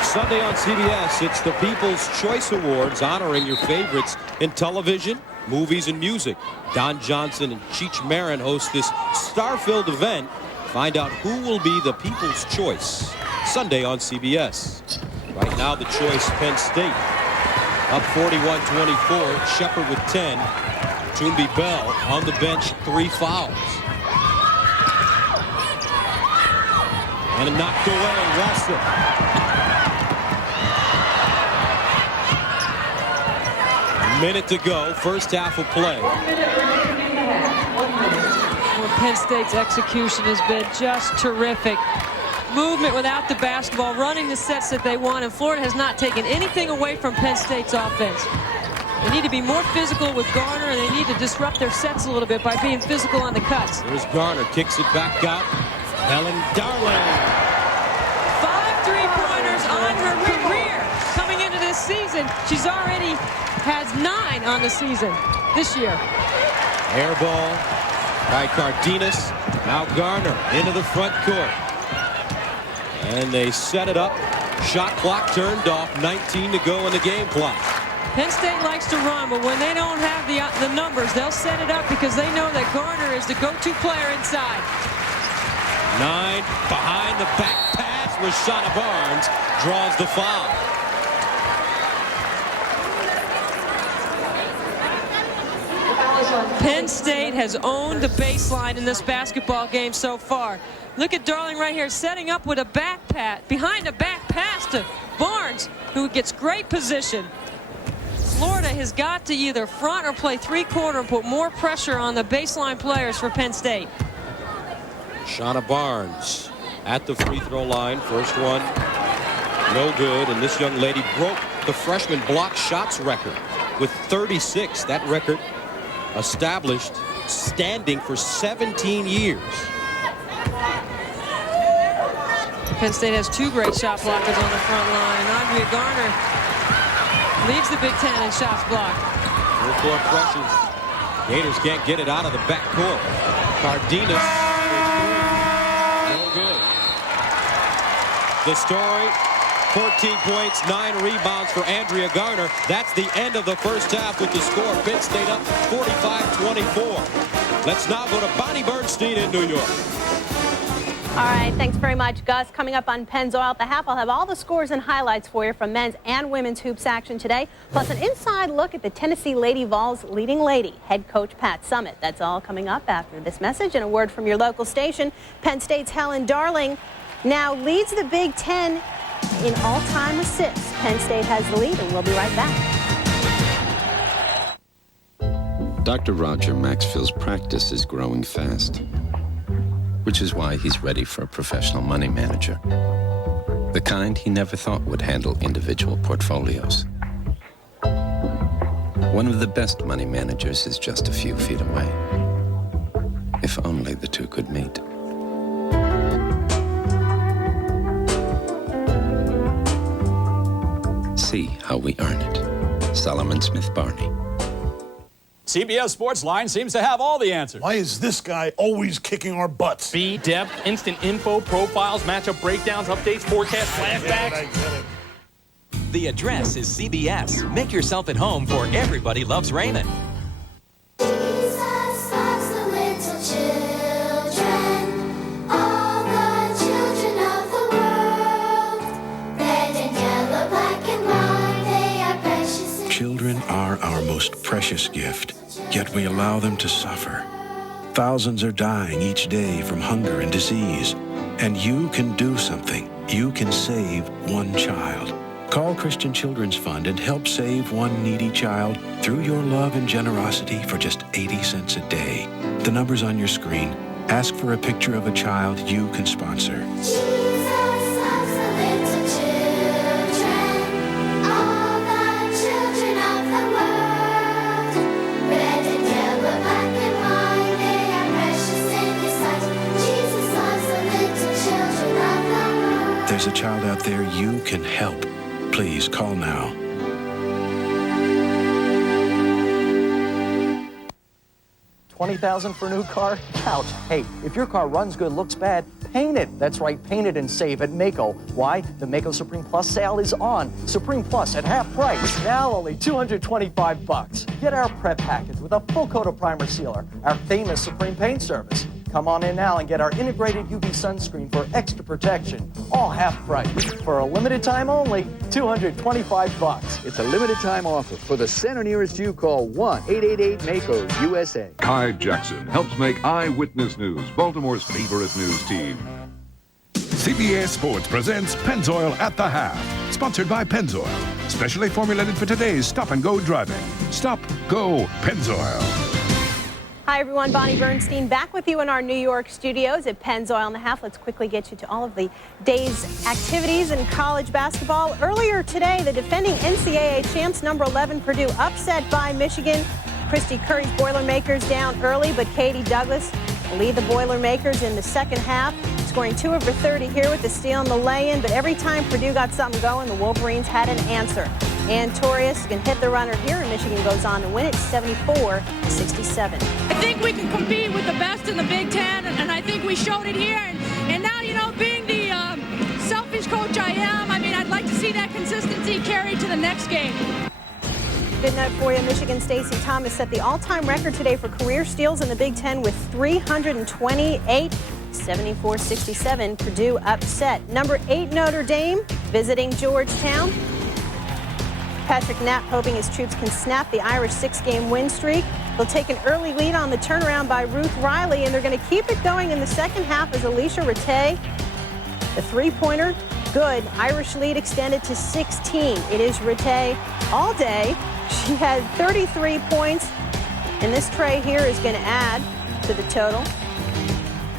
Sunday on CBS, it's the People's Choice Awards, honoring your favorites in television, movies, and music. Don Johnson and Cheech Marin host this star-filled event. Find out who will be the People's Choice Sunday on CBS. Right now, the choice, Penn State. Up 41-24. Shepard with 10. Toomby Bell on the bench, 3 fouls. And knocked away, Wilson. A minute to go, first half of play. Well, Penn State's execution has been just terrific. Movement without the basketball, running the sets that they want, and Florida has not taken anything away from Penn State's offense. They need to be more physical with Garner, and they need to disrupt their sets a little bit by being physical on the cuts. There's Garner, kicks it back out. Helen Darling. 5 3-pointers on her career coming into this season. She's already has 9 on the season this year. Air ball by Cardenas. Now Garner into the front court. And they set it up. Shot clock turned off. 19 to go in the game clock. Penn State likes to run, but when they don't have the numbers, they'll set it up because they know that Garner is the go-to player inside. 9 behind the back pass. Rashana Barnes draws the foul. Penn State has owned the baseline in this basketball game so far. Look at Darling right here setting up with a back pass, behind a back pass to Barnes, who gets great position. Florida has got to either front or play three-quarter and put more pressure on the baseline players for Penn State. Shauna Barnes at the free throw line. First one, no good. And this young lady broke the freshman block shots record with 36. That record established standing for 17 years. Penn State has two great shot blockers on the front line. Andrea Garner leads the Big Ten in shots blocked. Full court pressure. Gators can't get it out of the backcourt. Cardenas. No good. The story, 14 points, 9 rebounds for Andrea Garner. That's the end of the first half with the score. Penn State up 45-24. Let's now go to Bonnie Bernstein in New York. All right, thanks very much, Gus. Coming up on Pennzoil at the half, I'll have all the scores and highlights for you from men's and women's hoops action today, plus an inside look at the Tennessee Lady Vols' leading lady, head coach Pat Summitt. That's all coming up after this message and a word from your local station. Penn State's Helen Darling now leads the Big Ten in all-time assists. Penn State has the lead, and we'll be right back. Dr. Roger Maxfield's practice is growing fast, which is why he's ready for a professional money manager. The kind he never thought would handle individual portfolios. One of the best money managers is just a few feet away. If only the two could meet. See how we earn it. Solomon Smith Barney. CBS Sports Line seems to have all the answers. Why is this guy always kicking our butts? Speed, depth, instant info, profiles, matchup breakdowns, updates, forecasts, flashbacks. I get it. The address is CBS. Make yourself at home for Everybody Loves Raymond. Children are our most precious gift, yet we allow them to suffer. Thousands are dying each day from hunger and disease, and you can do something. You can save one child. Call Christian Children's Fund and help save one needy child through your love and generosity for just 80 cents a day. The number's on your screen. Ask for a picture of a child you can sponsor. There's a child out there you can help. Please call now. $20,000 for a new car? Ouch. Hey, if your car runs good, looks bad, paint it. That's right, paint it and save at Maaco. Why? The Maaco Supreme Plus sale is on. Supreme Plus at half price. Now only $225. Get our prep package with a full coat of primer sealer, our famous Supreme paint service. Come on in now and get our integrated UV sunscreen for extra protection. All half price. For a limited time only, $225. It's a limited time offer. For the center nearest you, call 1-888-MAACO-USA. Kai Jackson helps make Eyewitness News Baltimore's favorite news team. CBS Sports presents Pennzoil at the Half, sponsored by Pennzoil, specially formulated for today's stop-and-go driving. Stop, go, Pennzoil. Hi, everyone. Bonnie Bernstein back with you in our New York studios at Pennzoil and the Half. Let's quickly get you to all of the day's activities in college basketball. Earlier today, the defending NCAA champs, number 11 Purdue, upset by Michigan. Christy Curry's Boilermakers down early, but Katie Douglas will lead the Boilermakers in the second half, scoring 2 of her 30 here with the steal and the lay-in. But every time Purdue got something going, the Wolverines had an answer. And Torius can hit the runner here, and Michigan goes on to win it 74-67. I think we can compete with the best in the Big Ten, and I think we showed it here. And now, you know, being the selfish coach I am, I mean, I'd like to see that consistency carried to the next game. good note for you. Michigan Stacey Thomas set the all-time record today for career steals in the Big Ten with 328. 74-67, Purdue upset. Number 8 Notre Dame visiting Georgetown. Patrick Knapp hoping his troops can snap the Irish 6-game win streak. They'll take an early lead on the turnaround by Ruth Riley, and they're going to keep it going in the second half as Alicia Rattay, the three-pointer, good. Irish lead extended to 16. It is Rattay all day. She had 33 points, and this tray here is going to add to the total.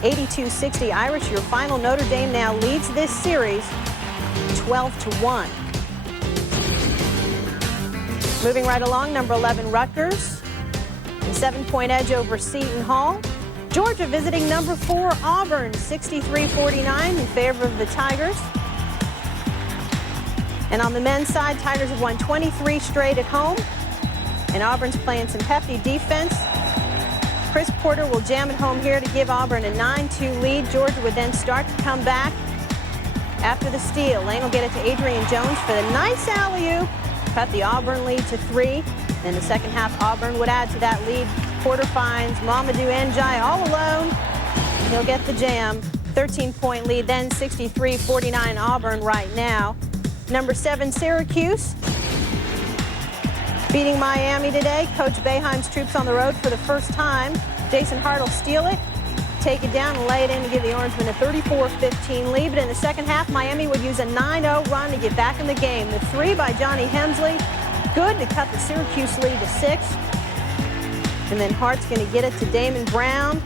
82-60 Irish. Your final. Notre Dame now leads this series 12-1. Moving right along, number 11 Rutgers, a 7-point edge over Seton Hall. Georgia visiting number 4 Auburn, 63-49 in favor of the Tigers. And on the men's side, Tigers have won 23 straight at home, and Auburn's playing some hefty defense. Chris Porter will jam it home here to give Auburn a 9-2 lead. Georgia would then start to come back after the steal. Lane will get it to Adrian Jones for the nice alley-oop. Cut the Auburn lead to 3. In the second half, Auburn would add to that lead. Porter finds Mamadou Ndiaye all alone. He'll get the jam. 13-point lead, then 63-49 Auburn right now. Number 7 Syracuse beating Miami today. Coach Boeheim's troops on the road for the first time. Jason Hart will steal it, take it down, and lay it in to give the Orangemen a 34-15 lead. But in the second half, Miami would use a 9-0 run to get back in the game. The 3 by Johnny Hemsley, good to cut the Syracuse lead to 6. And then Hart's going to get it to Damon Brown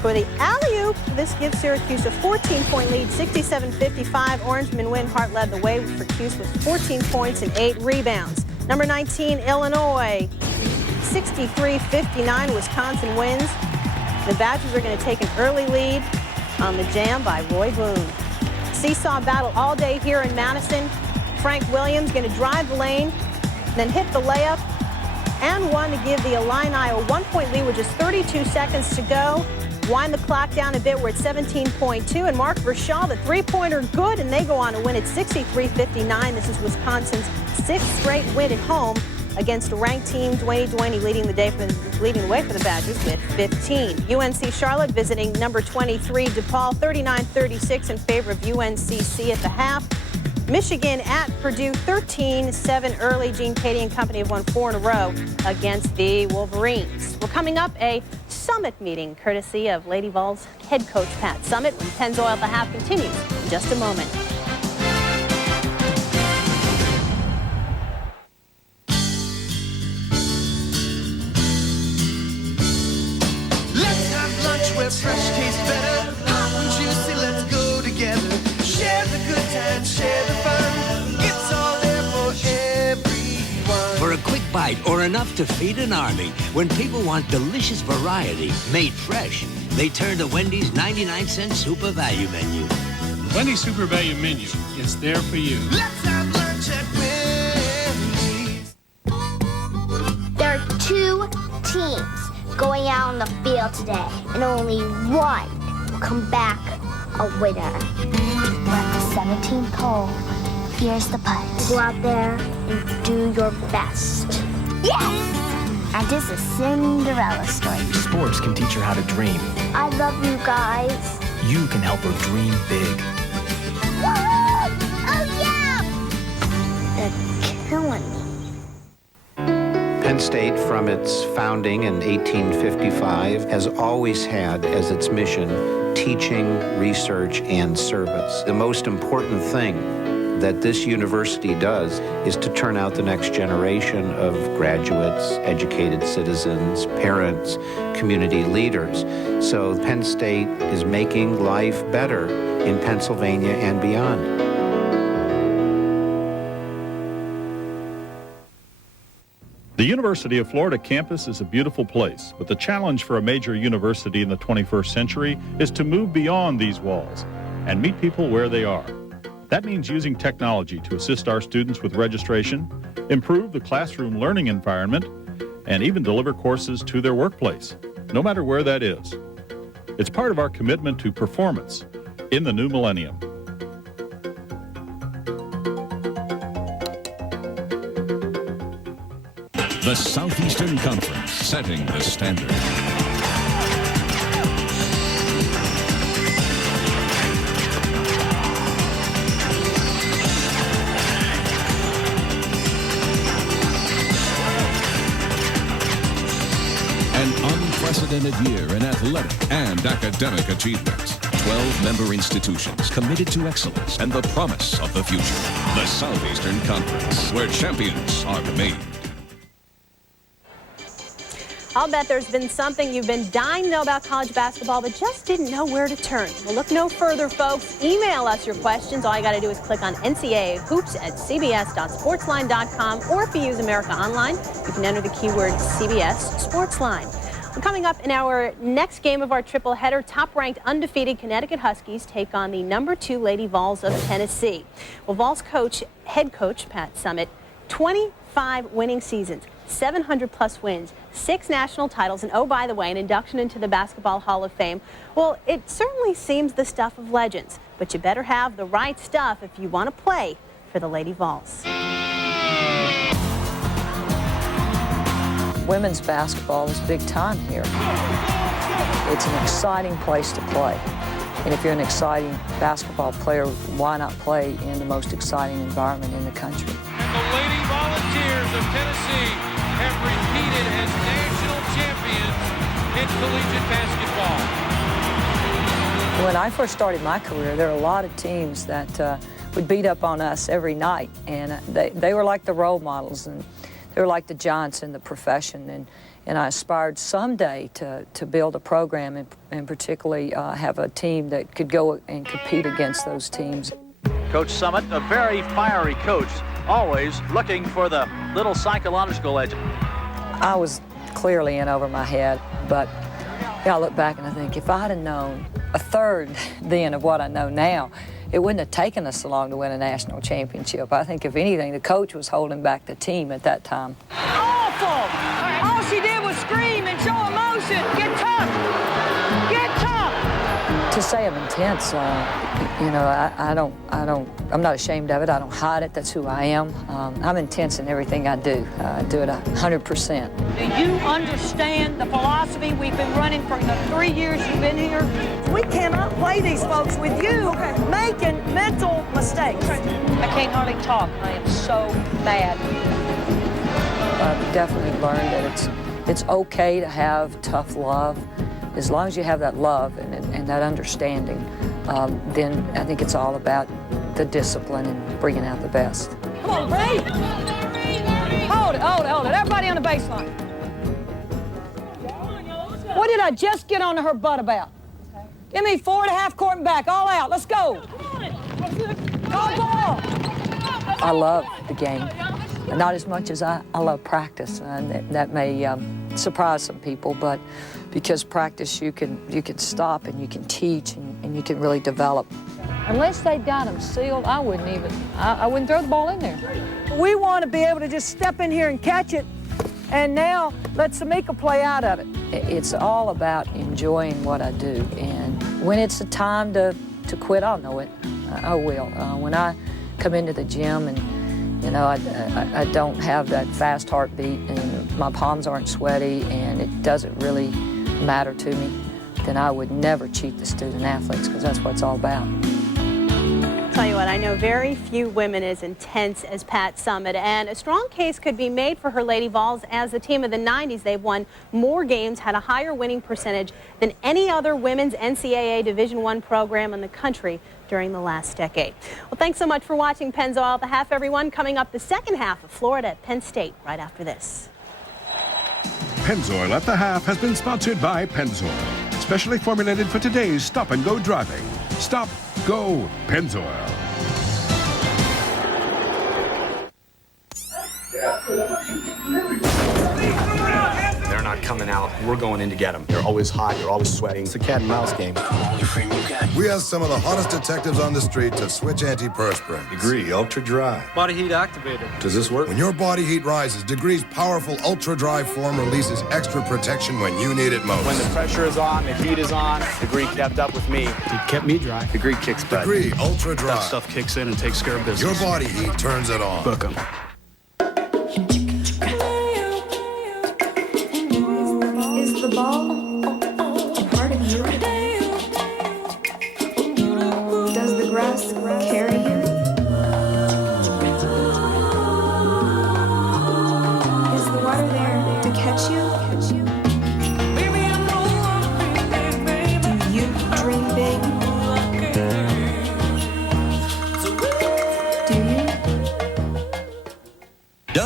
for the alley-oop. This gives Syracuse a 14-point lead, 67-55. Orangemen win. Hart led the way for Cuse with 14 points and 8 rebounds. Number 19, Illinois, 63-59. Wisconsin wins. The Badgers are going to take an early lead on the jam by Roy Boone. Seesaw battle all day here in Madison. Frank Williams going to drive the lane, then hit the layup, and one to give the Illini a 1-point lead with just 32 seconds to go. Wind the clock down a bit. We're at 17.2. And Mark Vershaw, the three-pointer, good, and they go on to win at 63-59. This is Wisconsin's 6th straight win at home against a ranked team. Dwayne leading the way for the Badgers with 15. UNC Charlotte visiting number 23 DePaul, 39-36 in favor of UNCC at the half. Michigan at Purdue, 13-7 early. Gene Cady and company have won 4 in a row against the Wolverines. We're coming up a Summit meeting courtesy of Lady Vols head coach Pat Summit when Pennzoil at the half continues in just a moment. Let's have lunch where fresh tastes better. Hot and juicy, let's go together. Share the good times, share the fun. It's all there for everyone. For a quick bite or enough to feed an army, when people want delicious variety made fresh, they turn to Wendy's 99-cent Super Value Menu. Wendy's Super Value Menu is there for you. Let's have lunch at Wendy's. There are 2 teams going out on the field today, and only one will come back a winner. We're at the 17th hole. Here's the putt. Go out there and do your best. Yes! And this is Cinderella story. Sports can teach her how to dream. I love you guys. You can help her dream big. Woo! Oh, yeah! They're killing me. Penn State, from its founding in 1855, has always had as its mission teaching, research, and service. The most important thing that this university does is to turn out the next generation of graduates, educated citizens, parents, community leaders. So Penn State is making life better in Pennsylvania and beyond. The University of Florida campus is a beautiful place, but the challenge for a major university in the 21st century is to move beyond these walls and meet people where they are. That means using technology to assist our students with registration, improve the classroom learning environment, and even deliver courses to their workplace, no matter where that is. It's part of our commitment to performance in the new millennium. The Southeastern Conference, setting the standard. An unprecedented year in athletic and academic achievements. 12 member institutions committed to excellence and the promise of the future. The Southeastern Conference, where champions are made. I'll bet there's been something you've been dying to know about college basketball but just didn't know where to turn. Well, look no further, folks. Email us your questions. All you got to do is click on NCAA Hoops at cbs.sportsline.com, or if you use America Online, you can enter the keyword CBS Sportsline. Well, coming up in our next game of our triple header, top-ranked undefeated Connecticut Huskies take on the #2 Lady Vols of Tennessee. Well, Vols head coach Pat Summitt, 25 winning seasons, 700-plus wins, 6 national titles, and oh, by the way, an induction into the Basketball Hall of Fame. Well, it certainly seems the stuff of legends, but you better have the right stuff if you want to play for the Lady Vols. Women's basketball is big time here. It's an exciting place to play. And if you're an exciting basketball player, why not play in the most exciting environment in the country? And the Lady Volunteers of Tennessee have repeated as national champions in collegiate basketball. When I first started my career, there were a lot of teams that would beat up on us every night, and they were like the role models, and they were like the giants in the profession, and I aspired someday to build a program and particularly have a team that could go and compete against those teams. Coach Summitt, a very fiery coach, always looking for the little psychological edge. I was clearly in over my head, but I look back and I think if I'd have known a third then of what I know now, it wouldn't have taken us so long to win a national championship. I think if anything, the coach was holding back the team at that time. Awful! All she did was scream and show emotion. Get tough! Get tough! To say I'm intense, I'm not ashamed of it. I don't hide it. That's who I am. I'm intense in everything I do. I do it 100%. Do you understand the philosophy we've been running for the 3 years you've been here? We cannot play these folks with you making mental mistakes. I can't hardly talk. I am so mad. I've definitely learned that it's okay to have tough love. As long as you have that love and that understanding, then I think it's all about the discipline and bringing out the best. Come on, Ray! Hold it. Everybody on the baseline. What did I just get onto her butt about? Give me 4.5 court and back, all out. Let's go. Go ball! I love the game. Not as much as I love practice, and that may surprise some people, but because practice you can stop and you can teach and you can really develop. Unless they got them sealed, I wouldn't throw the ball in there. We want to be able to just step in here and catch it, and now let Samika play out of it. It's all about enjoying what I do, and when it's the time to quit, I'll know it. I will. When I come into the gym and I don't have that fast heartbeat and my palms aren't sweaty and it doesn't really matter to me, then I would never cheat the student athletes, because that's what it's all about. I'll tell you what, I know very few women as intense as Pat Summitt, and a strong case could be made for her Lady Vols. As the team of the 90s, they've won more games, had a higher winning percentage than any other women's NCAA Division I program in the country during the last decade. Well, thanks so much for watching Pennzoil at the Half, everyone. Coming up, the second half of Florida at Penn State right after this. Pennzoil at the Half has been sponsored by Pennzoil, specially formulated for today's stop-and-go driving. Stop, go, Pennzoil. They're not coming out. We're going in to get them. They're always hot. They're always sweating. It's a cat and mouse game. We have some of the hottest detectives on the street to switch antiperspirant. Degree Ultra Dry. Body heat activated. Does this work? When your body heat rises, Degree's powerful Ultra Dry form releases extra protection when you need it most. When the pressure is on, the heat is on, Degree kept up with me. It kept me dry. Degree kicks butt. Degree Ultra Dry. That stuff kicks in and takes care of business. Your body heat turns it on. Book 'em.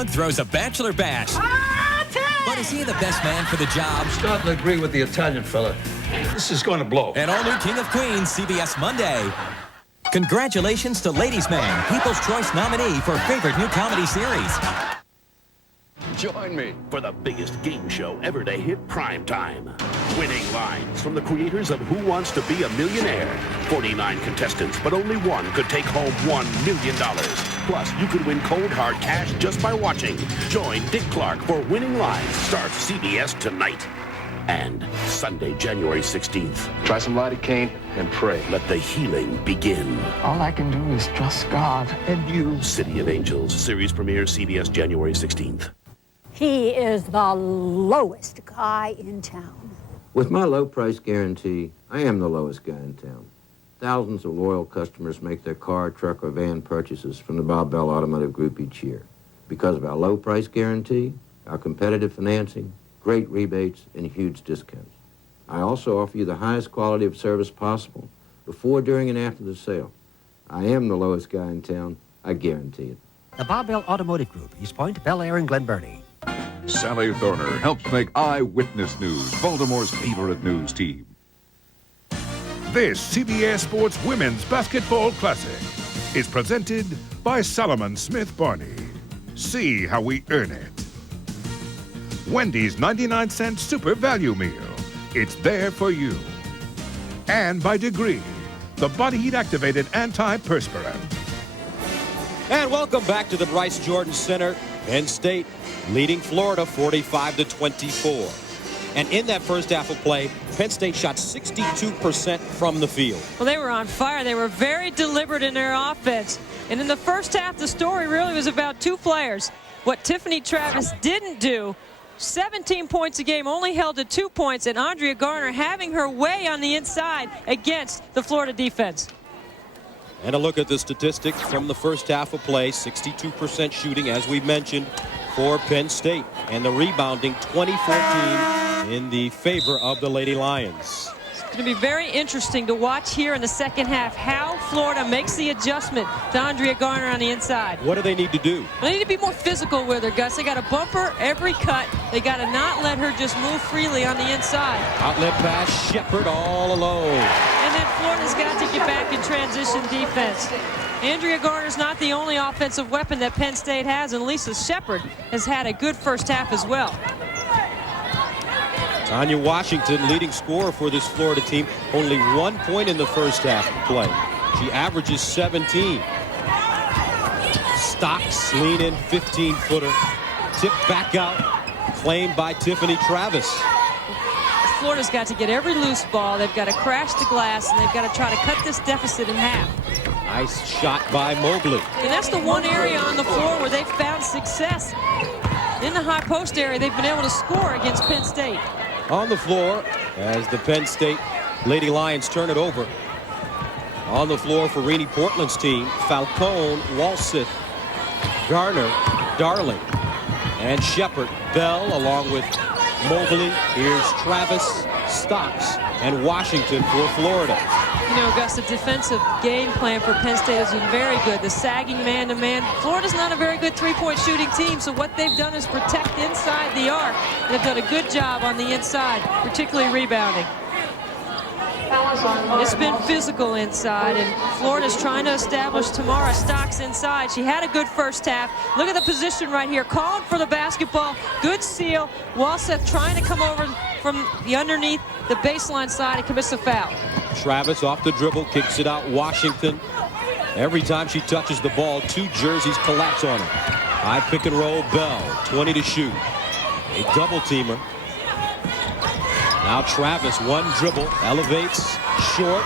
Doug throws a bachelor bash. But is he the best man for the job? Starting to agree with the Italian fella. This is going to blow. An all-new King of Queens, CBS Monday. Congratulations to Ladies Man, People's Choice nominee for favorite new comedy series. Join me for the biggest game show ever to hit prime time. Winning Lines from the creators of Who Wants to Be a Millionaire. 49 contestants, but only one could take home $1 million. Plus, you could win cold hard cash just by watching. Join Dick Clark for Winning Lines. Starts CBS tonight. And Sunday, January 16th. Try some lidocaine and pray. Let the healing begin. All I can do is trust God and you. City of Angels. Series premiere CBS January 16th. He is the lowest guy in town. With my low price guarantee, I am the lowest guy in town. Thousands of loyal customers make their car, truck, or van purchases from the Bob Bell Automotive Group each year. Because of our low price guarantee, our competitive financing, great rebates, and huge discounts. I also offer you the highest quality of service possible before, during, and after the sale. I am the lowest guy in town. I guarantee it. The Bob Bell Automotive Group, East Point, Bel Air, and Glen Burnie. Sally Thorner helps make Eyewitness News Baltimore's favorite news team. This CBS Sports Women's Basketball Classic is presented by Solomon Smith Barney. See how we earn it. Wendy's 99-cent Super Value Meal. It's there for you. And by Degree, the body heat activated antiperspirant. And welcome back to the Bryce Jordan Center. Penn State leading Florida 45-24. And in that first half of play, Penn State shot 62% from the field. Well, they were on fire. They were very deliberate in their offense. And in the first half, the story really was about two players. What Tiffany Travis didn't do, 17 points a game, only held to 2 points, and Andrea Garner having her way on the inside against the Florida defense. And a look at the statistics from the first half of play. 62% shooting, as we mentioned, for Penn State. And the rebounding, 20-14 in the favor of the Lady Lions. It's going to be very interesting to watch here in the second half how Florida makes the adjustment to Andrea Garner on the inside. What do they need to do? They need to be more physical with her, Gus. They got to bump her every cut. They got to not let her just move freely on the inside. Outlet pass, Shepard all alone. And then Florida's got to get back in transition defense. Andrea Garner's not the only offensive weapon that Penn State has, and Lisa Shepard has had a good first half as well. Tanya Washington, leading scorer for this Florida team, only 1 point in the first half of play. She averages 17. Stocks lean in 15-footer. Tip back out, claimed by Tiffany Travis. Florida's got to get every loose ball. They've got to crash the glass, and they've got to try to cut this deficit in half. Nice shot by Mobley. And that's the one area on the floor where they've found success. In the high post area, they've been able to score against Penn State. On the floor as the Penn State Lady Lions turn it over. On the floor for Renee Portland's team, Falcone, Walseth, Garner, Darling, and Shepard. Bell along with Mobley. Here's Travis, Stocks, and Washington for Florida. You know, Gus, the defensive game plan for Penn State has been very good. The sagging man-to-man. Florida's not a very good three-point shooting team, so what they've done is protect inside the arc. They've done a good job on the inside, particularly rebounding. It's been physical inside, and Florida's trying to establish Tamara Stocks inside. She had a good first half. Look at the position right here. Calling for the basketball. Good seal. Walseth trying to come over from the underneath the baseline side and commits a foul. Travis off the dribble, kicks it out. Washington. Every time she touches the ball, two jerseys collapse on her. High pick and roll, Bell, 20 to shoot. A double teamer. Now Travis, one dribble, elevates, short.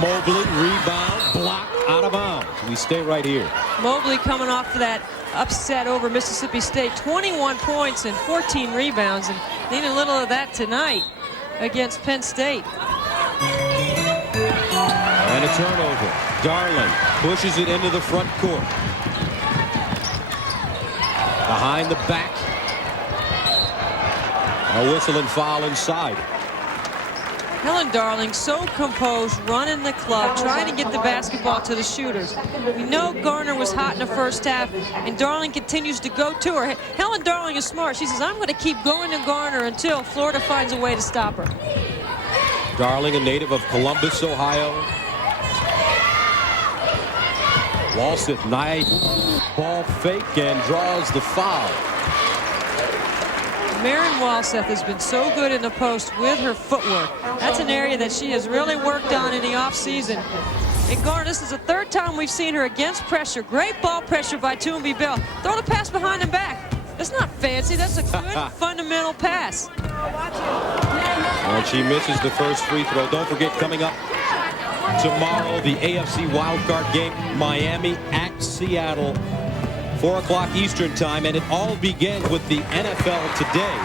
Mobley, rebound, block, out of bounds. We stay right here. Mobley coming off of that upset over Mississippi State. 21 points and 14 rebounds, and need a little of that tonight against Penn State. And a turnover. Darling pushes it into the front court. Behind the back. A whistle and foul inside. Helen Darling so composed, running the club, trying to get the basketball to the shooters. We know Garner was hot in the first half, and Darling continues to go to her. Helen Darling is smart. She says, I'm going to keep going to Garner until Florida finds a way to stop her. Darling, a native of Columbus, Ohio. Walseth, nice ball fake, and draws the foul. Marin Walseth has been so good in the post with her footwork. That's an area that she has really worked on in the offseason. And Garner, this is the third time we've seen her against pressure. Great ball pressure by Toomby Bell. Throw the pass behind and back. That's not fancy. That's a good fundamental pass. And she misses the first free throw. Don't forget, coming up tomorrow, the AFC wildcard game, Miami at Seattle. 4 o'clock Eastern time, and it all begins with the NFL Today,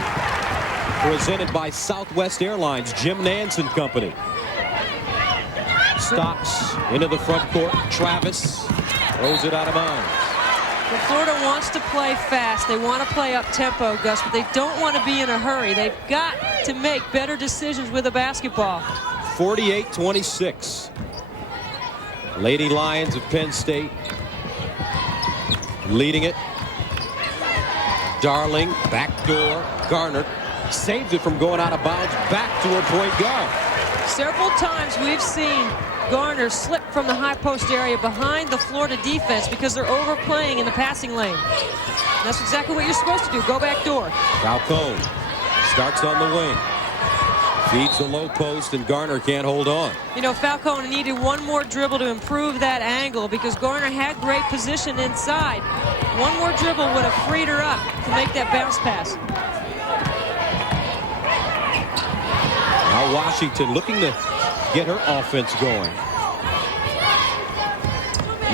presented by Southwest Airlines, Jim Nance and Company. Stocks into the front court. Travis throws it out of bounds. Well, Florida wants to play fast. They want to play up tempo, Gus, but they don't want to be in a hurry. They've got to make better decisions with the basketball. 48-26. Lady Lions of Penn State leading it. Darling, backdoor. Garner saves it from going out of bounds, back to her point guard. Several times we've seen Garner slip from the high post area behind the Florida defense because they're overplaying in the passing lane. That's exactly what you're supposed to do. Go back door. Falcone starts on the wing. Feeds the low post, and Garner can't hold on. You know, Falcone needed one more dribble to improve that angle because Garner had great position inside. One more dribble would have freed her up to make that bounce pass. Now Washington looking to get her offense going.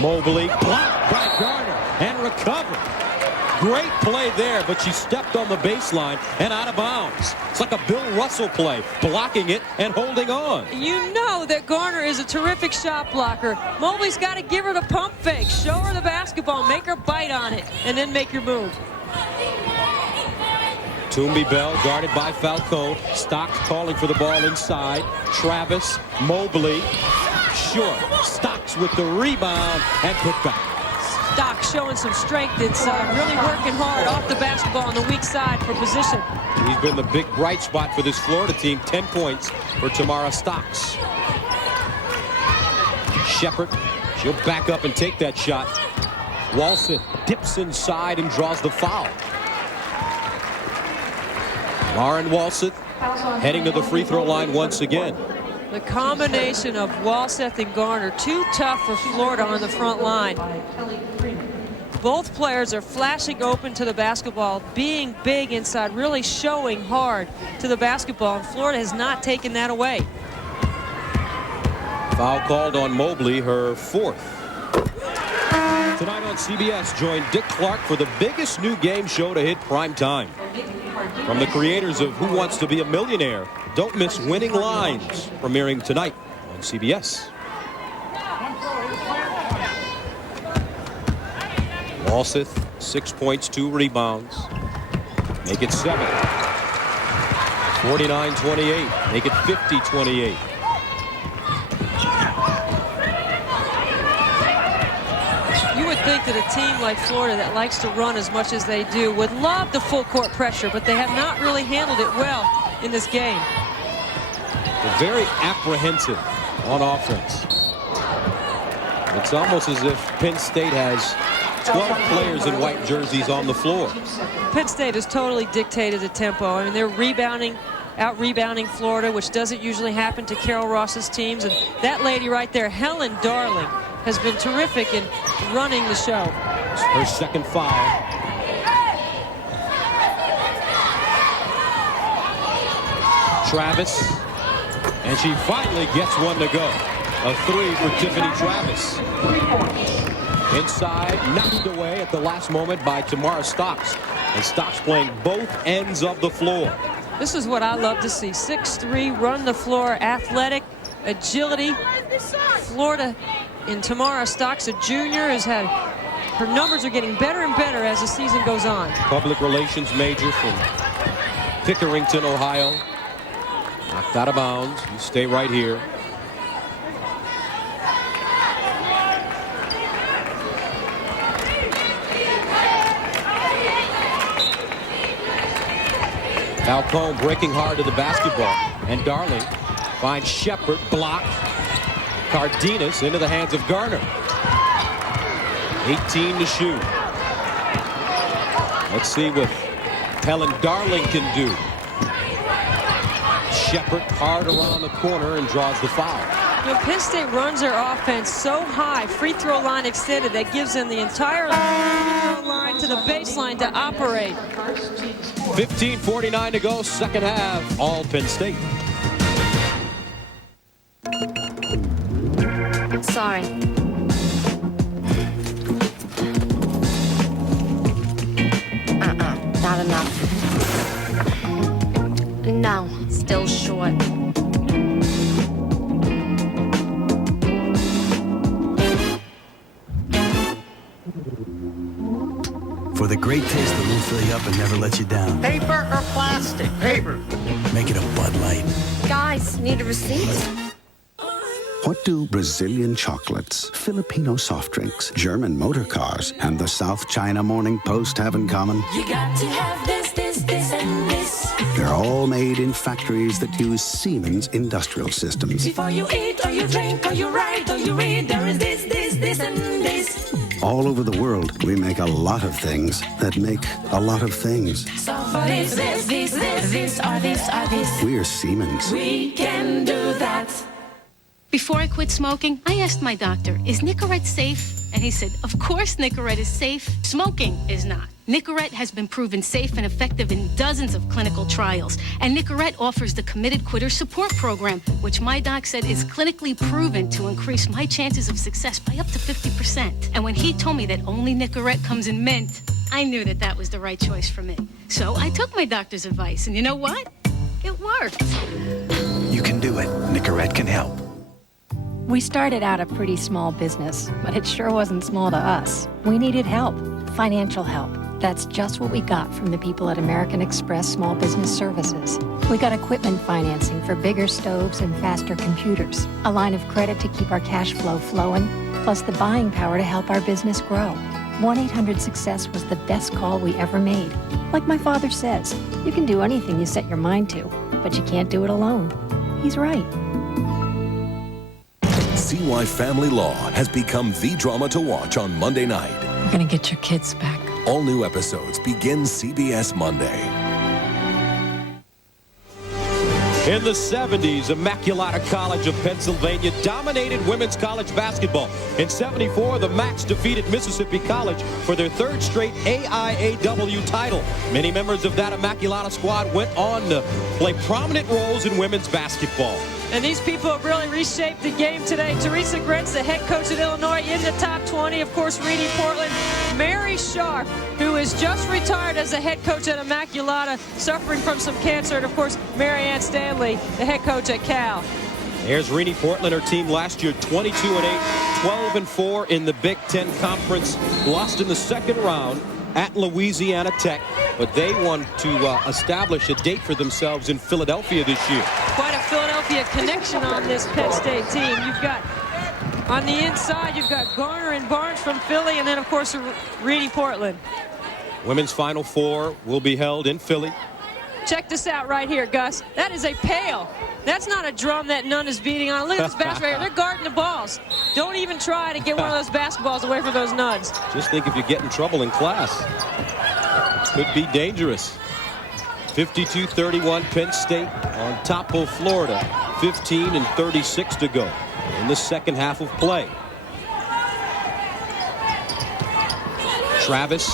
Mobley blocked by Garner and recovered. Great play there, but she stepped on the baseline and out of bounds. It's like a Bill Russell play, blocking it and holding on. You know that Garner is a terrific shot blocker. Mobley's got to give her the pump fake, show her the basketball, make her bite on it, and then make your move. Toomby Bell guarded by Falcone. Stocks calling for the ball inside. Travis, Mobley, short. Stocks with the rebound and put back. Stock showing some strength inside, really working hard off the basketball on the weak side for position. He's been the big bright spot for this Florida team. 10 points for Tamara Stocks. Shepard, she'll back up and take that shot. Walseth dips inside and draws the foul. Lauren Walseth heading to the free throw line once again. The combination of Walseth and Garner, too tough for Florida on the front line. Both players are flashing open to the basketball, being big inside, really showing hard to the basketball, and Florida has not taken that away. Foul called on Mobley, her fourth. Tonight on CBS, join Dick Clark for the biggest new game show to hit prime time. From the creators of Who Wants to Be a Millionaire, don't miss Winning Lines, premiering tonight on CBS. Walseth, 6 points, 2 rebounds. Make it 7. 49-28. Make it 50-28. You would think that a team like Florida that likes to run as much as they do would love the full court pressure, but they have not really handled it well in this game. They're very apprehensive on offense. It's almost as if Penn State has 12 players in white jerseys on the floor. Penn State has totally dictated the tempo. I mean, they're out-rebounding Florida, which doesn't usually happen to Carol Ross's teams. And that lady right there, Helen Darling, has been terrific in running the show. Her second foul. Travis, and she finally gets one to go. A 3 for Tiffany Travis. Inside, knocked away at the last moment by Tamara Stocks. And Stocks playing both ends of the floor. This is what I love to see. 6'3", run the floor, athletic, agility. Florida in Tamara Stocks, a junior, has had, her numbers are getting better and better as the season goes on. Public relations major from Pickerington, Ohio. Knocked out of bounds. You stay right here. Falcone breaking hard to the basketball. And Darling finds Shepard, blocked. Cardenas into the hands of Garner. 18 to shoot. Let's see what Helen Darling can do. Shepard hard around the corner and draws the foul. You know, Penn State runs their offense so high, free throw line extended, that gives them the entire line to the baseline to operate. 15:49 to go, second half, all Penn State. Sorry. Not enough. No, still short. For the great taste that won't fill you up and never let you down. Paper or plastic? Paper. Make it a Bud Light. Guys, need a receipt? What do Brazilian chocolates, Filipino soft drinks, German motor cars, and the South China Morning Post have in common? You got to have this, and this. They're all made in factories that use Siemens industrial systems. Before you eat, or you drink, or you write, or you read, there is this, and this. All over the world, we make a lot of things that make a lot of things. So for this, or this. We're Siemens. We can do that. Before I quit smoking, I asked my doctor, is Nicorette safe? And he said, of course Nicorette is safe. Smoking is not. Nicorette has been proven safe and effective in dozens of clinical trials. And Nicorette offers the Committed Quitter Support Program, which my doc said is clinically proven to increase my chances of success by up to 50%. And when he told me that only Nicorette comes in mint, I knew that that was the right choice for me. So I took my doctor's advice, and you know what? It worked. You can do it. Nicorette can help. We started out a pretty small business, but it sure wasn't small to us. We needed help, financial help. That's just what we got from the people at American Express Small Business Services. We got equipment financing for bigger stoves and faster computers, a line of credit to keep our cash flow flowing, plus the buying power to help our business grow. 1-800-SUCCESS was the best call we ever made. Like my father says, you can do anything you set your mind to, but you can't do it alone. He's right. See why Family Law has become the drama to watch on Monday night. We're gonna get your kids back. All new episodes begin CBS Monday. In the 70s, Immaculata College of Pennsylvania dominated women's college basketball. In 74, the Macs defeated Mississippi College for their third straight AIAW title. Many members of that Immaculata squad went on to play prominent roles in women's basketball. And these people have really reshaped the game today. Teresa Gretz, the head coach at Illinois, in the top 20. Of course, Reedy Portland. Mary Sharp, who is just retired as the head coach at Immaculata, suffering from some cancer. And, of course, Mary Ann Stanley, the head coach at Cal. Here's Reedy Portland, her team last year, 22-8, 12-4 in the Big Ten Conference. Lost in the second round at Louisiana Tech, but they want to establish a date for themselves in Philadelphia this year. Quite a Philadelphia connection on this Penn State team. You've got, on the inside, you've got Garner and Barnes from Philly, and then, of course, Reedy Portland. Women's Final Four will be held in Philly. Check this out right here, Gus. That is a pail. That's not a drum that Nunn is beating on. Look at this basketball here. They're guarding the balls. Don't even try to get one of those basketballs away from those Nuns. Just think if you get in trouble in class. Could be dangerous. 52-31, Penn State on top of Florida. 15-36 to go in the second half of play. Travis.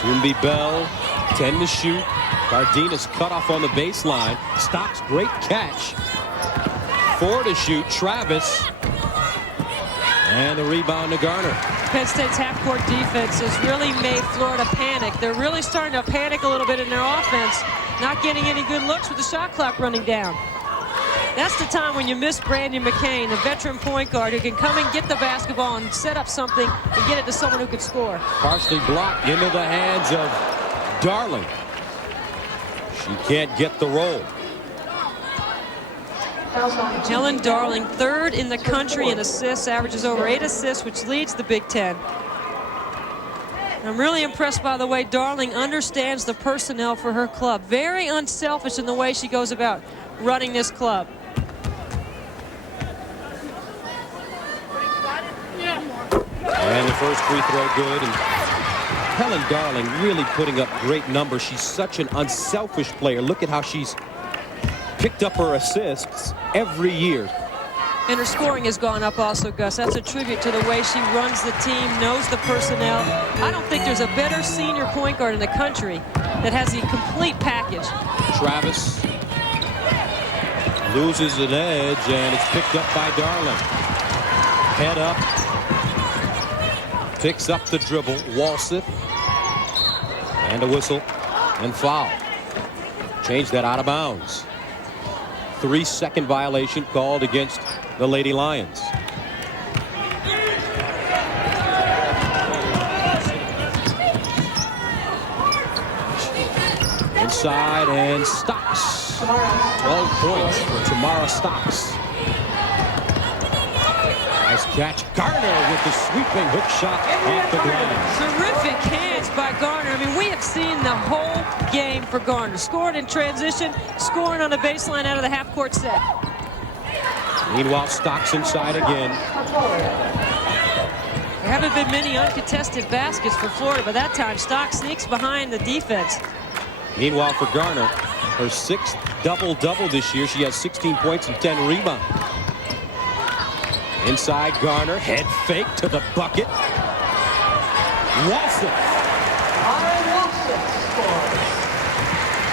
Toomby Bell, 10 to shoot. Cardenas cut off on the baseline. Stocks, great catch. 4 to shoot. Travis. And the rebound to Garner. Penn State's half-court defense has really made Florida panic. They're really starting to panic a little bit in their offense. Not getting any good looks with the shot clock running down. That's the time when you miss Brandon McCain, the veteran point guard who can come and get the basketball and set up something and get it to someone who could score. Partially blocked into the hands of Darling. She can't get the roll. Helen Darling, third in the country in assists, averages over 8 assists, which leads the Big Ten. I'm really impressed by the way Darling understands the personnel for her club. Very unselfish in the way she goes about running this club. And the first free throw good. And Helen Darling really putting up great numbers. She's such an unselfish player. Look at how she's picked up her assists every year. And her scoring has gone up also, Gus. That's a tribute to the way she runs the team, knows the personnel. I don't think there's a better senior point guard in the country that has the complete package. Travis loses an edge, and it's picked up by Darling. Head up. Picks up the dribble. Walseth. And a whistle. And foul. Change that out of bounds. 3-second violation called against the Lady Lions. Inside and Stocks. 12 points for Tamara Stocks. Nice catch. Garner with the sweeping hook shot off the glass. Terrific hands by Garner. I mean, we have seen the whole game for Garner. Scored in transition, scoring on the baseline out of the half-court set. Meanwhile, Stocks inside again. There haven't been many uncontested baskets for Florida, but that time Stocks sneaks behind the defense. Meanwhile, for Garner, her 6th double-double this year. She has 16 points and 10 rebounds. Inside Garner, head fake to the bucket. Walseth.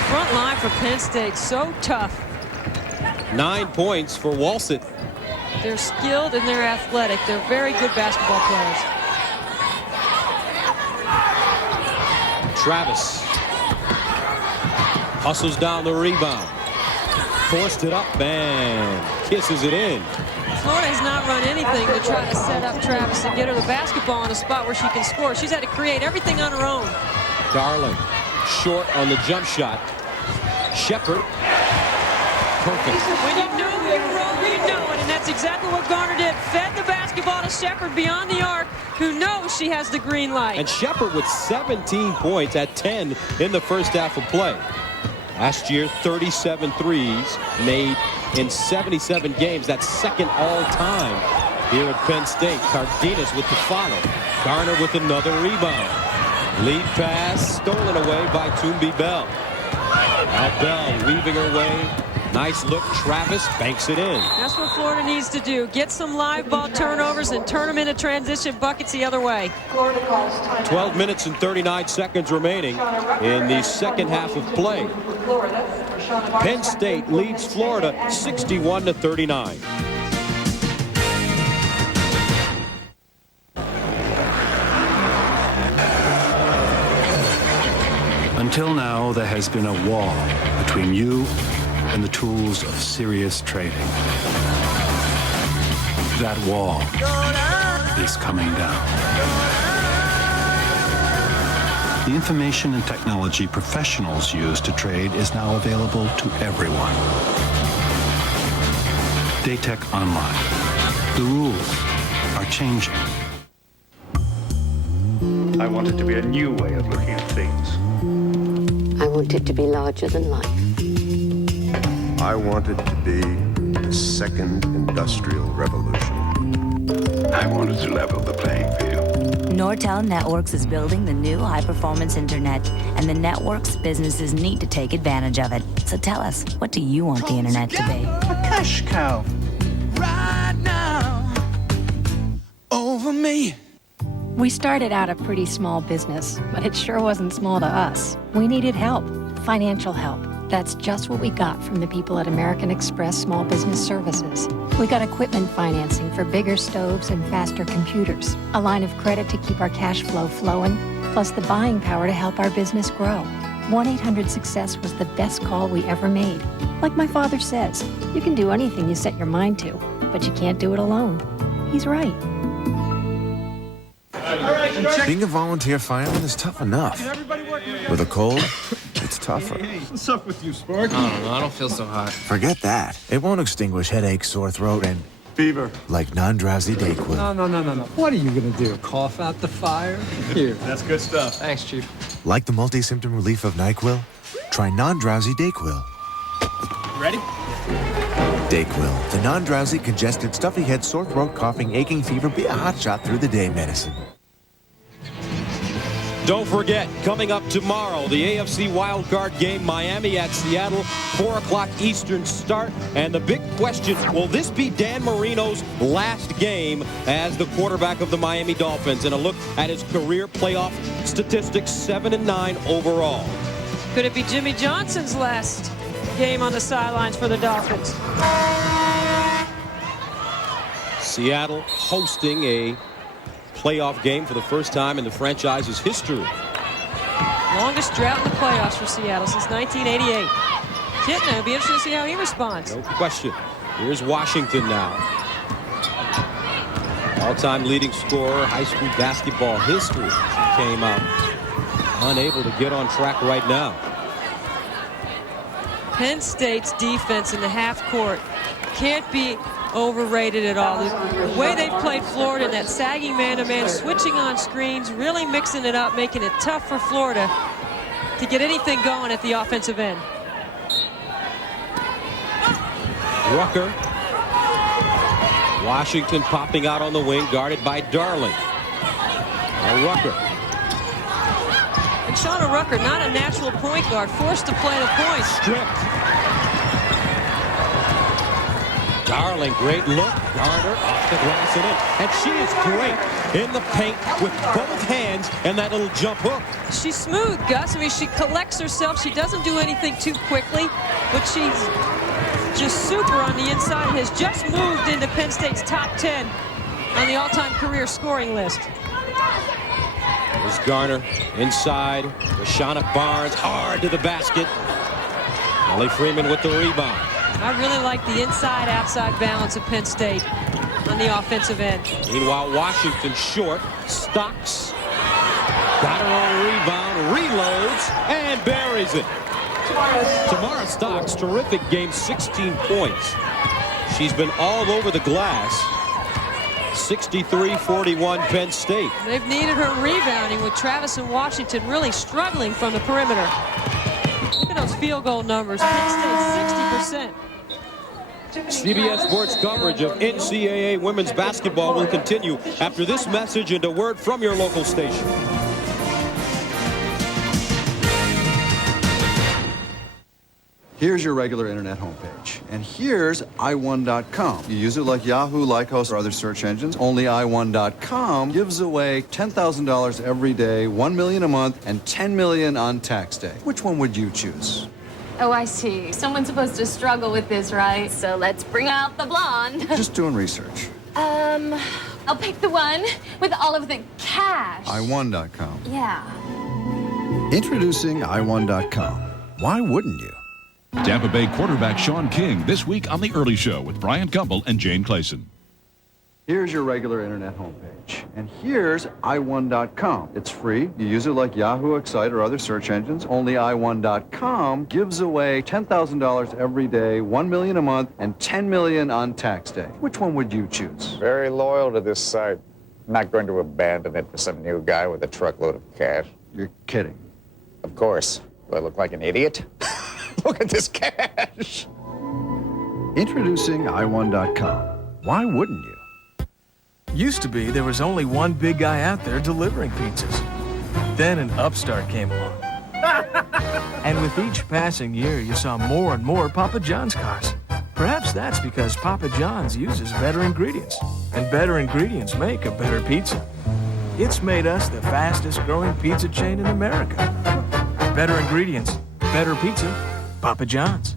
Front line for Penn State, so tough. 9 points for Walseth. They're skilled and they're athletic. They're very good basketball players. Travis hustles down the rebound. Forced it up and kisses it in. Florida has not run anything to try to set up Travis and get her the basketball in a spot where she can score. She's had to create everything on her own. Darling short on the jump shot. Shepard. Perfect. When you know you're wrong, you know it, and that's exactly what Garner did. Fed the basketball to Shepard beyond the arc, who knows she has the green light. And Shepard with 17 points at 10 in the first half of play. Last year, 37 threes made in 77 games. That's second all-time here at Penn State. Cardenas with the follow. Garner with another rebound. Lead pass stolen away by Toombi Bell. Now Bell weaving her way. Nice look. Travis banks it in. That's what Florida needs to do. Get some live ball turnovers and turn them into transition buckets the other way. 12 minutes and 39 seconds remaining in the second half of play. Penn State leads Florida 61-39. Until now, there has been a wall between you and the tools of serious trading. That wall is coming down. The information and technology professionals use to trade is now available to everyone. Daytech Online. The rules are changing. I want it to be a new way of looking at things. I want it to be larger than life. I want it to be the second industrial revolution. I wanted to level the playing field. Nortel Networks is building the new high-performance internet, and the network's businesses need to take advantage of it. So tell us, what do you want the internet to be? A cash cow. Right now, over me. We started out a pretty small business, but it sure wasn't small to us. We needed help, financial help. That's just what we got from the people at American Express Small Business Services. We got equipment financing for bigger stoves and faster computers, a line of credit to keep our cash flow flowing, plus the buying power to help our business grow. 1-800-SUCCESS was the best call we ever made. Like my father says, you can do anything you set your mind to, but you can't do it alone. He's right. Being a volunteer fireman is tough enough. With a cold, it's tougher. Hey, what's up with you, Sparky? I don't know. I don't feel so hot. Forget that. It won't extinguish headache, sore throat, and fever. Like non-drowsy Dayquil. No. What are you going to do? Cough out the fire? Here. That's good stuff. Thanks, Chief. Like the multi-symptom relief of NyQuil? Try non-drowsy Dayquil. Ready? Dayquil, the non-drowsy, congested, stuffy head, sore throat, coughing, aching, fever, be a hot shot through the day medicine. Don't forget, coming up tomorrow, the AFC wildcard game, Miami at Seattle, 4 o'clock Eastern start. And the big question, will this be Dan Marino's last game as the quarterback of the Miami Dolphins? And a look at his career playoff statistics, 7-9 overall. Could it be Jimmy Johnson's last game on the sidelines for the Dolphins? Seattle hosting a playoff game for the first time in the franchise's history. Longest drought in the playoffs for Seattle since 1988. Kitna, it'll be interesting to see how he responds. No question. Here's Washington now. All-time leading scorer, high school basketball history. Came out unable to get on track right now. Penn State's defense in the half court can't be overrated at all. The way they've played Florida in that sagging man-to-man, switching on screens, really mixing it up, making it tough for Florida to get anything going at the offensive end. Rucker. Washington popping out on the wing, guarded by Darling. Now Rucker. And Shauna Rucker, not a natural point guard, forced to play the point. Stripped. Darling, great look. Garner off the glass and in. And she is great in the paint with both hands and that little jump hook. She's smooth, Gus. I mean, she collects herself. She doesn't do anything too quickly, but she's just super on the inside and has just moved into Penn State's top 10 on the all-time career scoring list. There's Garner inside. Rashana Barnes hard to the basket. Ellie Freeman with the rebound. I really like the inside-outside balance of Penn State on the offensive end. Meanwhile, Washington short. Stocks. Got her own rebound. Reloads and buries it. Tamara Stocks, terrific game, 16 points. She's been all over the glass. 63-41 Penn State. They've needed her rebounding with Travis and Washington really struggling from the perimeter. Look at those field goal numbers. Penn State 60%. CBS Sports coverage of NCAA women's basketball will continue after this message and a word from your local station. Here's your regular internet homepage. And here's i1.com. You use it like Yahoo, Lycos, or other search engines. Only i1.com gives away $10,000 every day, $1 million a month, and $10 million on tax day. Which one would you choose? Oh, I see. Someone's supposed to struggle with this, right? So let's bring out the blonde. Just doing research. I'll pick the one with all of the cash. i1.com. Yeah. Introducing i1.com. Why wouldn't you? Tampa Bay quarterback Sean King this week on The Early Show with Brian Gumbel and Jane Clayson. Here's your regular internet homepage. And here's i1.com. It's free. You use it like Yahoo, Excite, or other search engines. Only i1.com gives away $10,000 every day, $1 million a month, and $10 million on tax day. Which one would you choose? Very loyal to this site. I'm not going to abandon it for some new guy with a truckload of cash. You're kidding. Of course. Do I look like an idiot? Look at this cash. Introducing i1.com. Why wouldn't you? Used to be there was only one big guy out there delivering pizzas. Then an upstart came along. And with each passing year, you saw more and more Papa John's cars. Perhaps that's because Papa John's uses better ingredients. And better ingredients make a better pizza. It's made us the fastest growing pizza chain in America. Better ingredients, better pizza, Papa John's.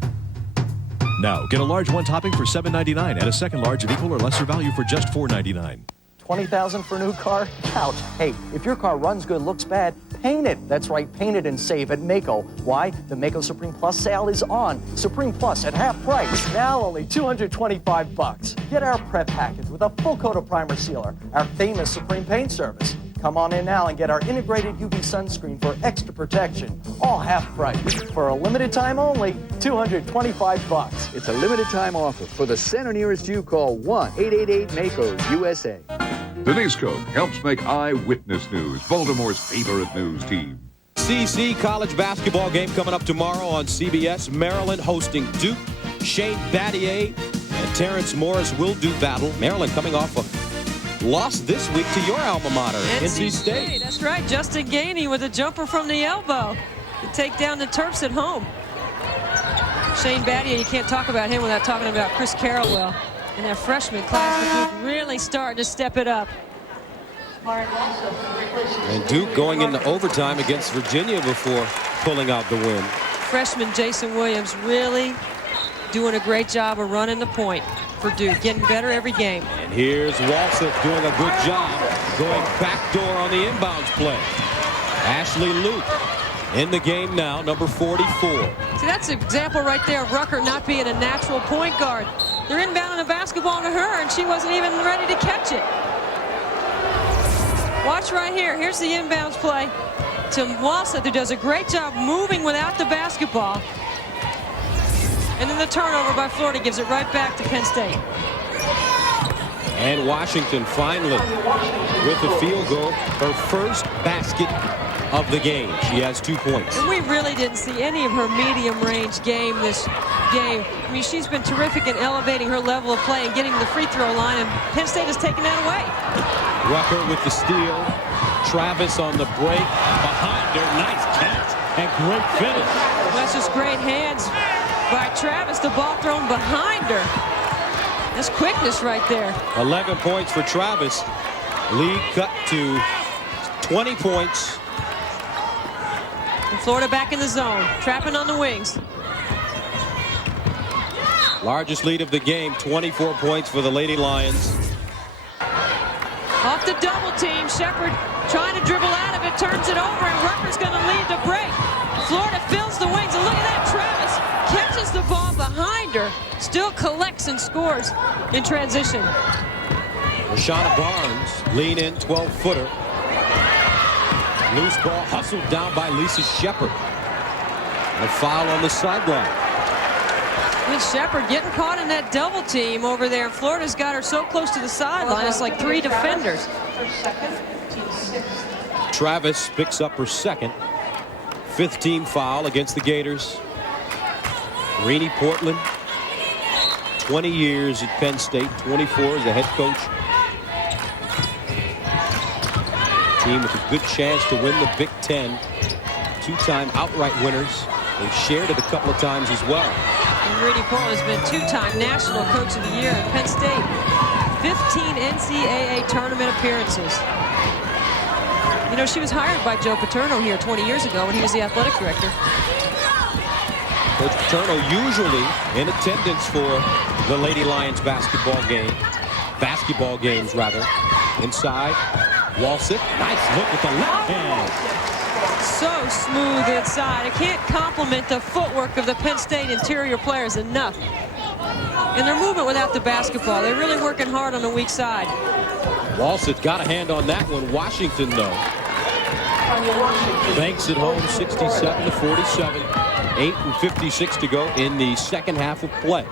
Now, get a large one topping for $7.99 and a second large of equal or lesser value for just $4.99. $20,000 for a new car? Ouch. Hey, if your car runs good, looks bad, paint it. That's right, paint it and save at Maaco. Why? The Maaco Supreme Plus sale is on. Supreme Plus at half price. Now only $225. Get our prep package with a full coat of primer sealer, our famous Supreme paint service. Come on in now and get our integrated UV sunscreen for extra protection. All half price. For a limited time only, $225. It's a limited time offer. For the center nearest you, call 1-888-MACOS-USA. Denise Coke helps make Eyewitness News Baltimore's favorite news team. SEC college basketball game coming up tomorrow on CBS. Maryland hosting Duke. Shane Battier and Terrence Morris will do battle. Maryland coming off a loss this week to your alma mater, NC State. That's right. Justin Gainey with a jumper from the elbow to take down the Terps at home. Shane Battier, you can't talk about him without talking about Chris Carrawell. And that freshman class for Duke really starting to step it up. And Duke going into overtime against Virginia before pulling out the win. Freshman Jason Williams really doing a great job of running the point for Duke, getting better every game. And here's Walseth doing a good job going backdoor on the inbounds play. Ashley Luke in the game now, number 44. See, that's an example right there of Rucker not being a natural point guard. They're inbounding the basketball to her, and she wasn't even ready to catch it. Watch right here. Here's the inbounds play to Walseth, who does a great job moving without the basketball. And then the turnover by Florida gives it right back to Penn State. And Washington finally with the field goal, her first basket of the game. She has 2 points. And we really didn't see any of her medium range game this game. I mean, she's been terrific in elevating her level of play and getting to the free throw line, and Penn State has taken that away. Rucker with the steal. Travis on the break. Behind her. Nice catch and great finish. That's just great hands by Travis. The ball thrown behind her. That's quickness right there. 11 points for Travis. Lead cut to 20 points. And Florida back in the zone, trapping on the wings. Largest lead of the game, 24 points for the Lady Lions. Off the double team, Shepard trying to dribble out of it, turns it over, and Rucker's going to lead the break. Florida fills the wings, and look at that, Travis catches the ball behind her, still collects and scores in transition. Rashana Barnes, lean in, 12-footer. Loose ball hustled down by Lisa Shepard. A foul on the sideline. With Shepard getting caught in that double team over there. Florida's got her so close to the sideline, it's like 3 defenders. Travis picks up her second. 5th team foul against the Gators. Renee Portland, 20 years at Penn State, 24 as a head coach. Team with a good chance to win the Big Ten. 2-time outright winners. They've shared it a couple of times as well. And Renee Portland's been 2-time National Coach of the Year at Penn State. 15 NCAA tournament appearances. You know, she was hired by Joe Paterno here 20 years ago when he was the athletic director. Coach Paterno usually in attendance for the Lady Lions basketball games rather. Inside, Walseth, nice look with the left hand. So smooth inside. I can't compliment the footwork of the Penn State interior players enough. And their movement without the basketball. They're really working hard on the weak side. Walseth got a hand on that one. Washington, though. Banks at home, 67-47. 8:56 to go in the second half of play.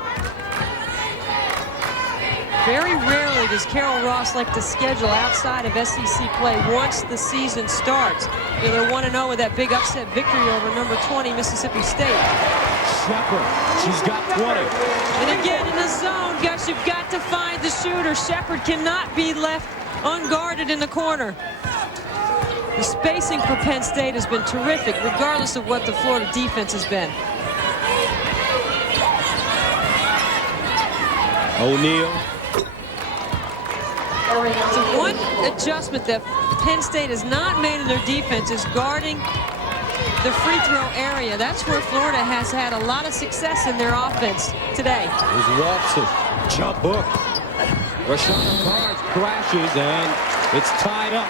Very rarely does Carol Ross like to schedule outside of SEC play once the season starts. You know, they're 1-0 with that big upset victory over number 20 Mississippi State. Shepard, she's got 20. And again in the zone, guys, you've got to find the shooter. Shepard cannot be left unguarded in the corner. The spacing for Penn State has been terrific, regardless of what the Florida defense has been. O'Neal. So one adjustment that Penn State has not made in their defense is guarding the free throw area. That's where Florida has had a lot of success in their offense today. There's Walseth, jump hook. Rashana Barnes crashes, and it's tied up.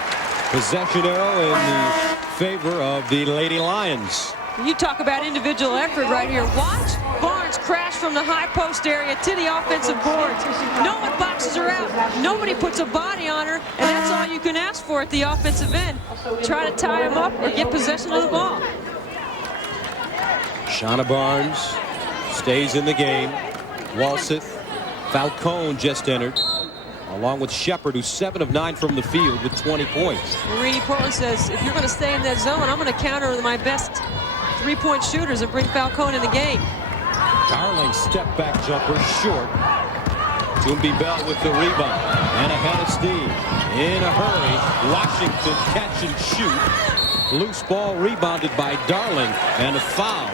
Possession arrow in the favor of the Lady Lions. You talk about individual effort right here. Watch Barnes crash from the high post area to the offensive boards. No one boxes her out. Nobody puts a body on her, and that's all you can ask for at the offensive end. Try to tie them up or get possession of the ball. Shauna Barnes stays in the game. Walseth, Falcone just entered, along with Shepard, who's 7 of 9 from the field with 20 points. Renee Portland says, if you're going to stay in that zone, I'm going to counter with my best three-point shooters and bring Falcone in the game. Darling step-back jumper short. Toombi Bell with the rebound and a head of steam. In a hurry, Washington catch and shoot. Loose ball rebounded by Darling, and a foul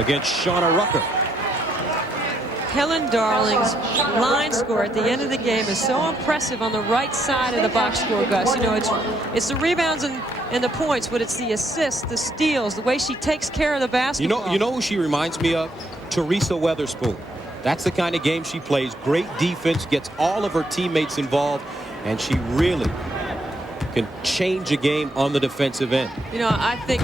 against Shauna Rucker. Helen Darling's line score at the end of the game is so impressive on the right side of the box score, Gus. You know, it's the rebounds and the points, but it's the assists, the steals, the way she takes care of the basketball. You know who she reminds me of? Teresa Weatherspoon. That's the kind of game she plays. Great defense, gets all of her teammates involved, and she really can change a game on the defensive end. You know, I think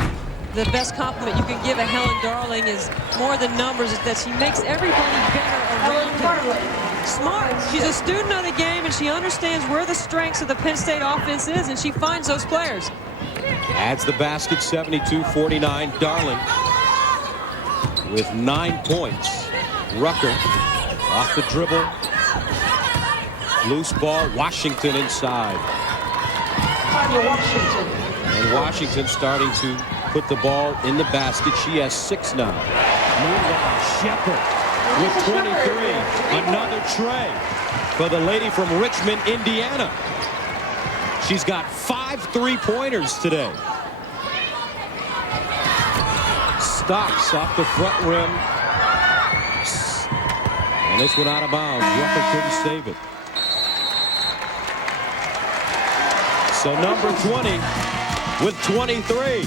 the best compliment you can give a Helen Darling is more than numbers, is that she makes everybody better around her. Smart. She's a student of the game, and she understands where the strengths of the Penn State offense is, and she finds those players. Adds the basket, 72-49. Darling with 9 points. Rucker off the dribble. Loose ball. Washington inside. And Washington starting to put the ball in the basket. She has 6 now. Meanwhile, Shepard with 23. Another tray for the lady from Richmond, Indiana. She's got 5 3-pointers today. Stocks off the front rim. And this one out of bounds. Rucker couldn't save it. So number 20 with 23.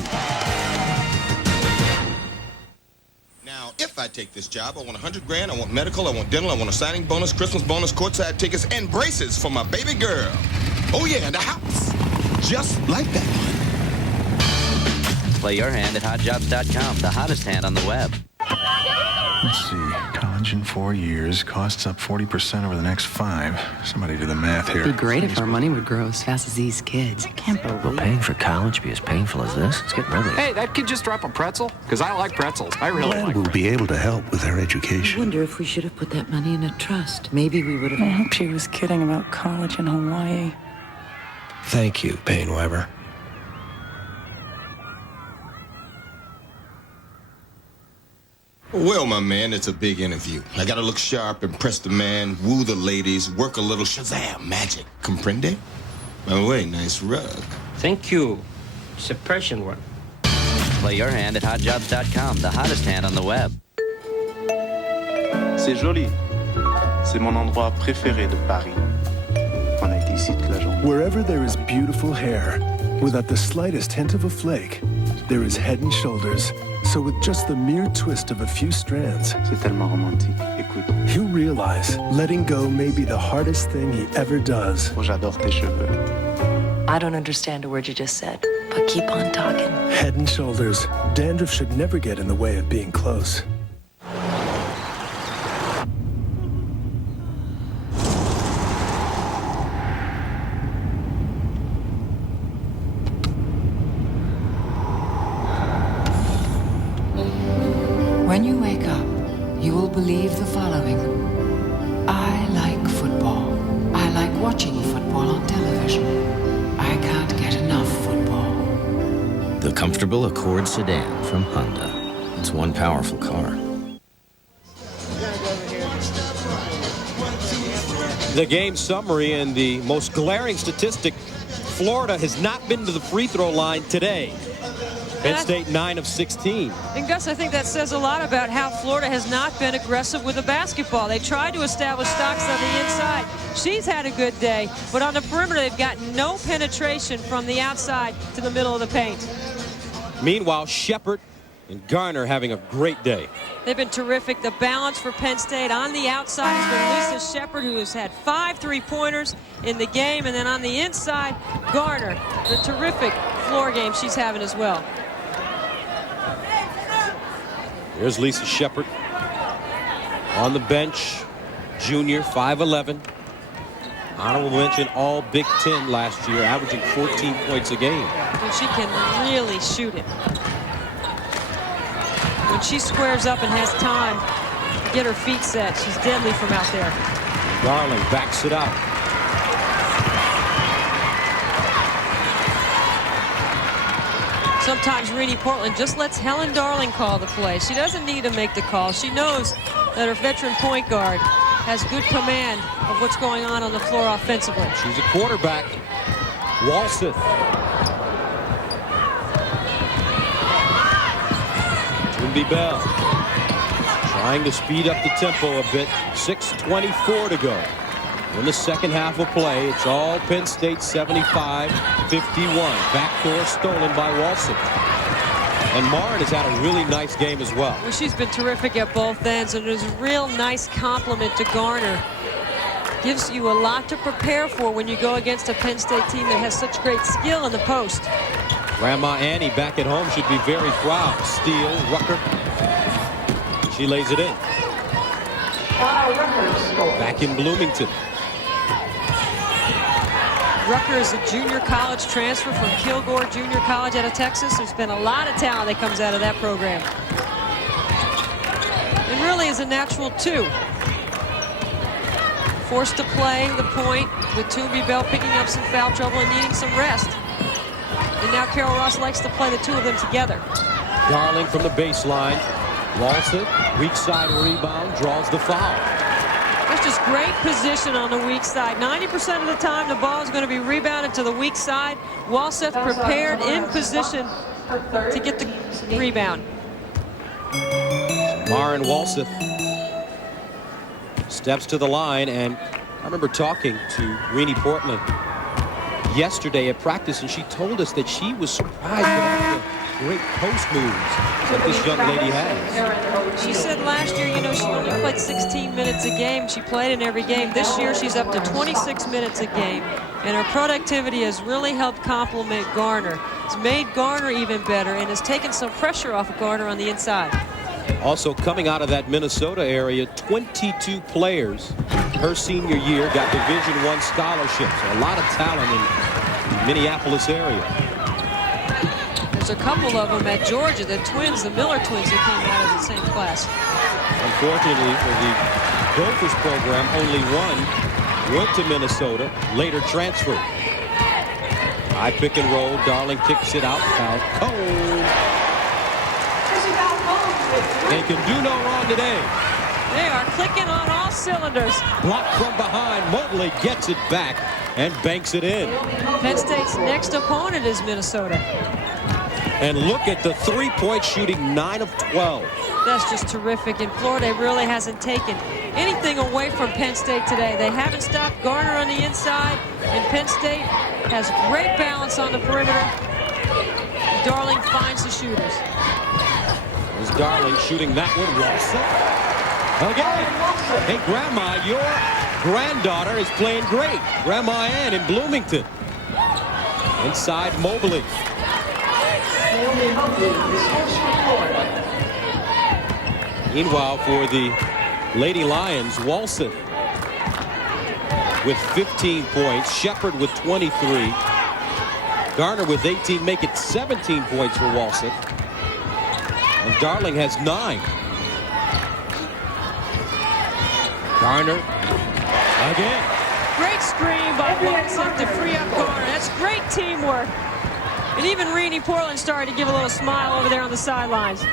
Now, if I take this job, I want 100 grand, I want medical, I want dental, I want a signing bonus, Christmas bonus, courtside tickets, and braces for my baby girl. Oh yeah, and a house. Just like that one. Play your hand at hotjobs.com, the hottest hand on the web. Let's see. College in 4 years, costs up 40% over the next 5. Somebody do the math here. It'd be great if our money would grow as fast as these kids. I can't believe. Will paying for college be as painful as this? It's getting ugly. Hey, that kid just dropped a pretzel? Because I like pretzels. I really like We'll be able to help with their education. I wonder if we should have put that money in a trust. Maybe we would have. I hope she was kidding about college in Hawaii. Thank you, Payne Weber. Well, my man, it's a big interview. I gotta look sharp, impress the man, woo the ladies, work a little Shazam magic. Comprende? By the way, nice rug. Thank you. It's a Persian one. Play your hand at hotjobs.com, the hottest hand on the web. C'est joli. C'est mon endroit préféré de Paris. On a été ici toute la journée. Wherever there is beautiful hair, without the slightest hint of a flake, there is Head and Shoulders. So with just the mere twist of a few strands, c'est tellement romantique. Écoute, he'll realize letting go may be the hardest thing he ever does. Oh, j'adore tes cheveux. I don't understand a word you just said, but keep on talking. Head and Shoulders. Dandruff should never get in the way of being close. When you wake up, you will believe the following. I like football. I like watching football on television. I can't get enough football. The comfortable Accord sedan from Honda. It's one powerful car. The game summary and the most glaring statistic, Florida has not been to the free throw line today. Penn State 9 of 16. And Gus, I think that says a lot about how Florida has not been aggressive with the basketball. They tried to establish Stocks on the inside. She's had a good day, but on the perimeter they've got no penetration from the outside to the middle of the paint. Meanwhile, Shepard and Garner having a great day. They've been terrific. The balance for Penn State on the outside has been Lisa Shepard, who has had 5 3-pointers in the game, and then on the inside, Garner, the terrific floor game she's having as well. Here's Lisa Shepard. On the bench, junior, 5'11". Honorable mention all Big Ten last year, averaging 14 points a game. And she can really shoot it. When she squares up and has time to get her feet set, she's deadly from out there. Darling backs it up. Sometimes Renee Portland just lets Helen Darling call the play. She doesn't need to make the call. She knows that her veteran point guard has good command of what's going on the floor offensively. She's a quarterback. Walseth. Toombi Bell trying to speed up the tempo a bit. 6:24 to go. In the second half of play, it's all Penn State 75-51. Backdoor stolen by Walseth. And Marin has had a really nice game as well. Well, she's been terrific at both ends, and it was a real nice compliment to Garner. Gives you a lot to prepare for when you go against a Penn State team that has such great skill in the post. Grandma Annie back at home should be very proud. Steele, Rucker. She lays it in. Back in Bloomington. Rucker is a junior college transfer from Kilgore Junior College out of Texas. There's been a lot of talent that comes out of that program. And really is a natural, too. Forced to play the point with Toombi Bell picking up some foul trouble and needing some rest. And now Carol Ross likes to play the two of them together. Darling from the baseline. Walseth, weak side rebound, draws the foul. There's just great position on the weak side. 90% of the time, the ball is going to be rebounded to the weak side. Walseth prepared in position to get the rebound. Marin Walseth steps to the line, and I remember talking to Renee Portland yesterday at practice, and she told us that she was surprised at the great post moves that this young lady has. She said last year, you know, she only played 16 minutes a game. She played in every game. This year, she's up to 26 minutes a game, and her productivity has really helped complement Garner. It's made Garner even better and has taken some pressure off of Garner on the inside. Also coming out of that Minnesota area, 22 players her senior year got Division I scholarships. A lot of talent in the Minneapolis area. There's a couple of them at Georgia, the twins, the Miller twins that came out of the same class. Unfortunately for the Gophers program, only one went to Minnesota, later transferred. High pick and roll, Darling kicks it out, Falcone. They can do no wrong today. They are clicking on all cylinders. Blocked from behind, Mobley gets it back and banks it in. Penn State's next opponent is Minnesota. And look at the three-point shooting, 9 of 12. That's just terrific. And Florida really hasn't taken anything away from Penn State today. They haven't stopped Garner on the inside, and Penn State has great balance on the perimeter. Darling finds the shooters. There's Darling shooting that one. Again. Hey, Grandma, your granddaughter is playing great. Grandma Ann in Bloomington. Inside Mobley. Meanwhile, for the Lady Lions, Walseth with 15 points, Shepard with 23, Garner with 18, make it 17 points for Walseth, and Darling has 9. Garner again. Great screen by Walseth to free up Garner. That's great teamwork. And even Renee Portland started to give a little smile over there on the sidelines.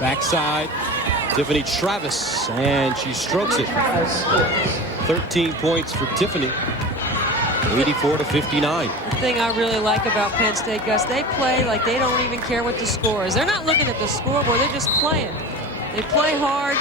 Backside, Tiffany Travis, and she strokes it. 13 points for Tiffany, 84-59. The thing I really like about Penn State, Gus, they play like they don't even care what the score is. They're not looking at the scoreboard, they're just playing. They play hard.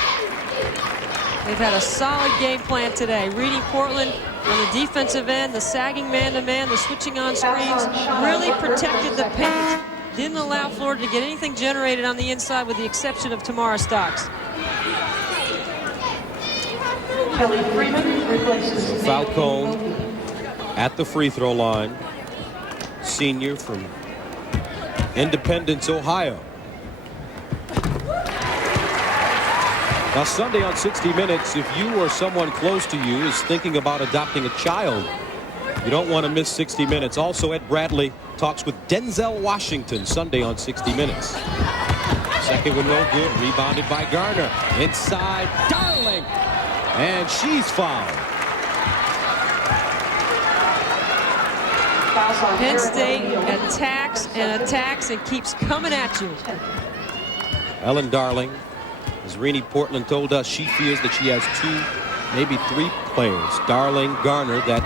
They've had a solid game plan today. Renee Portland on the defensive end, the sagging man-to-man, the switching on screens, really protected the paint. Didn't allow Florida to get anything generated on the inside with the exception of Tamara Stocks. Kelly Freeman replaces Falcone at the free throw line. Senior from Independence, Ohio. Now, Sunday on 60 Minutes, if you or someone close to you is thinking about adopting a child, you don't want to miss 60 Minutes. Also, Ed Bradley talks with Denzel Washington Sunday on 60 Minutes. Second one no good. Rebounded by Garner. Inside, Darling. And she's fouled. Penn State attacks and attacks and keeps coming at you. Ellen Darling, as Renee Portland told us, she fears that she has 2, maybe 3 players, Darling, Garner, that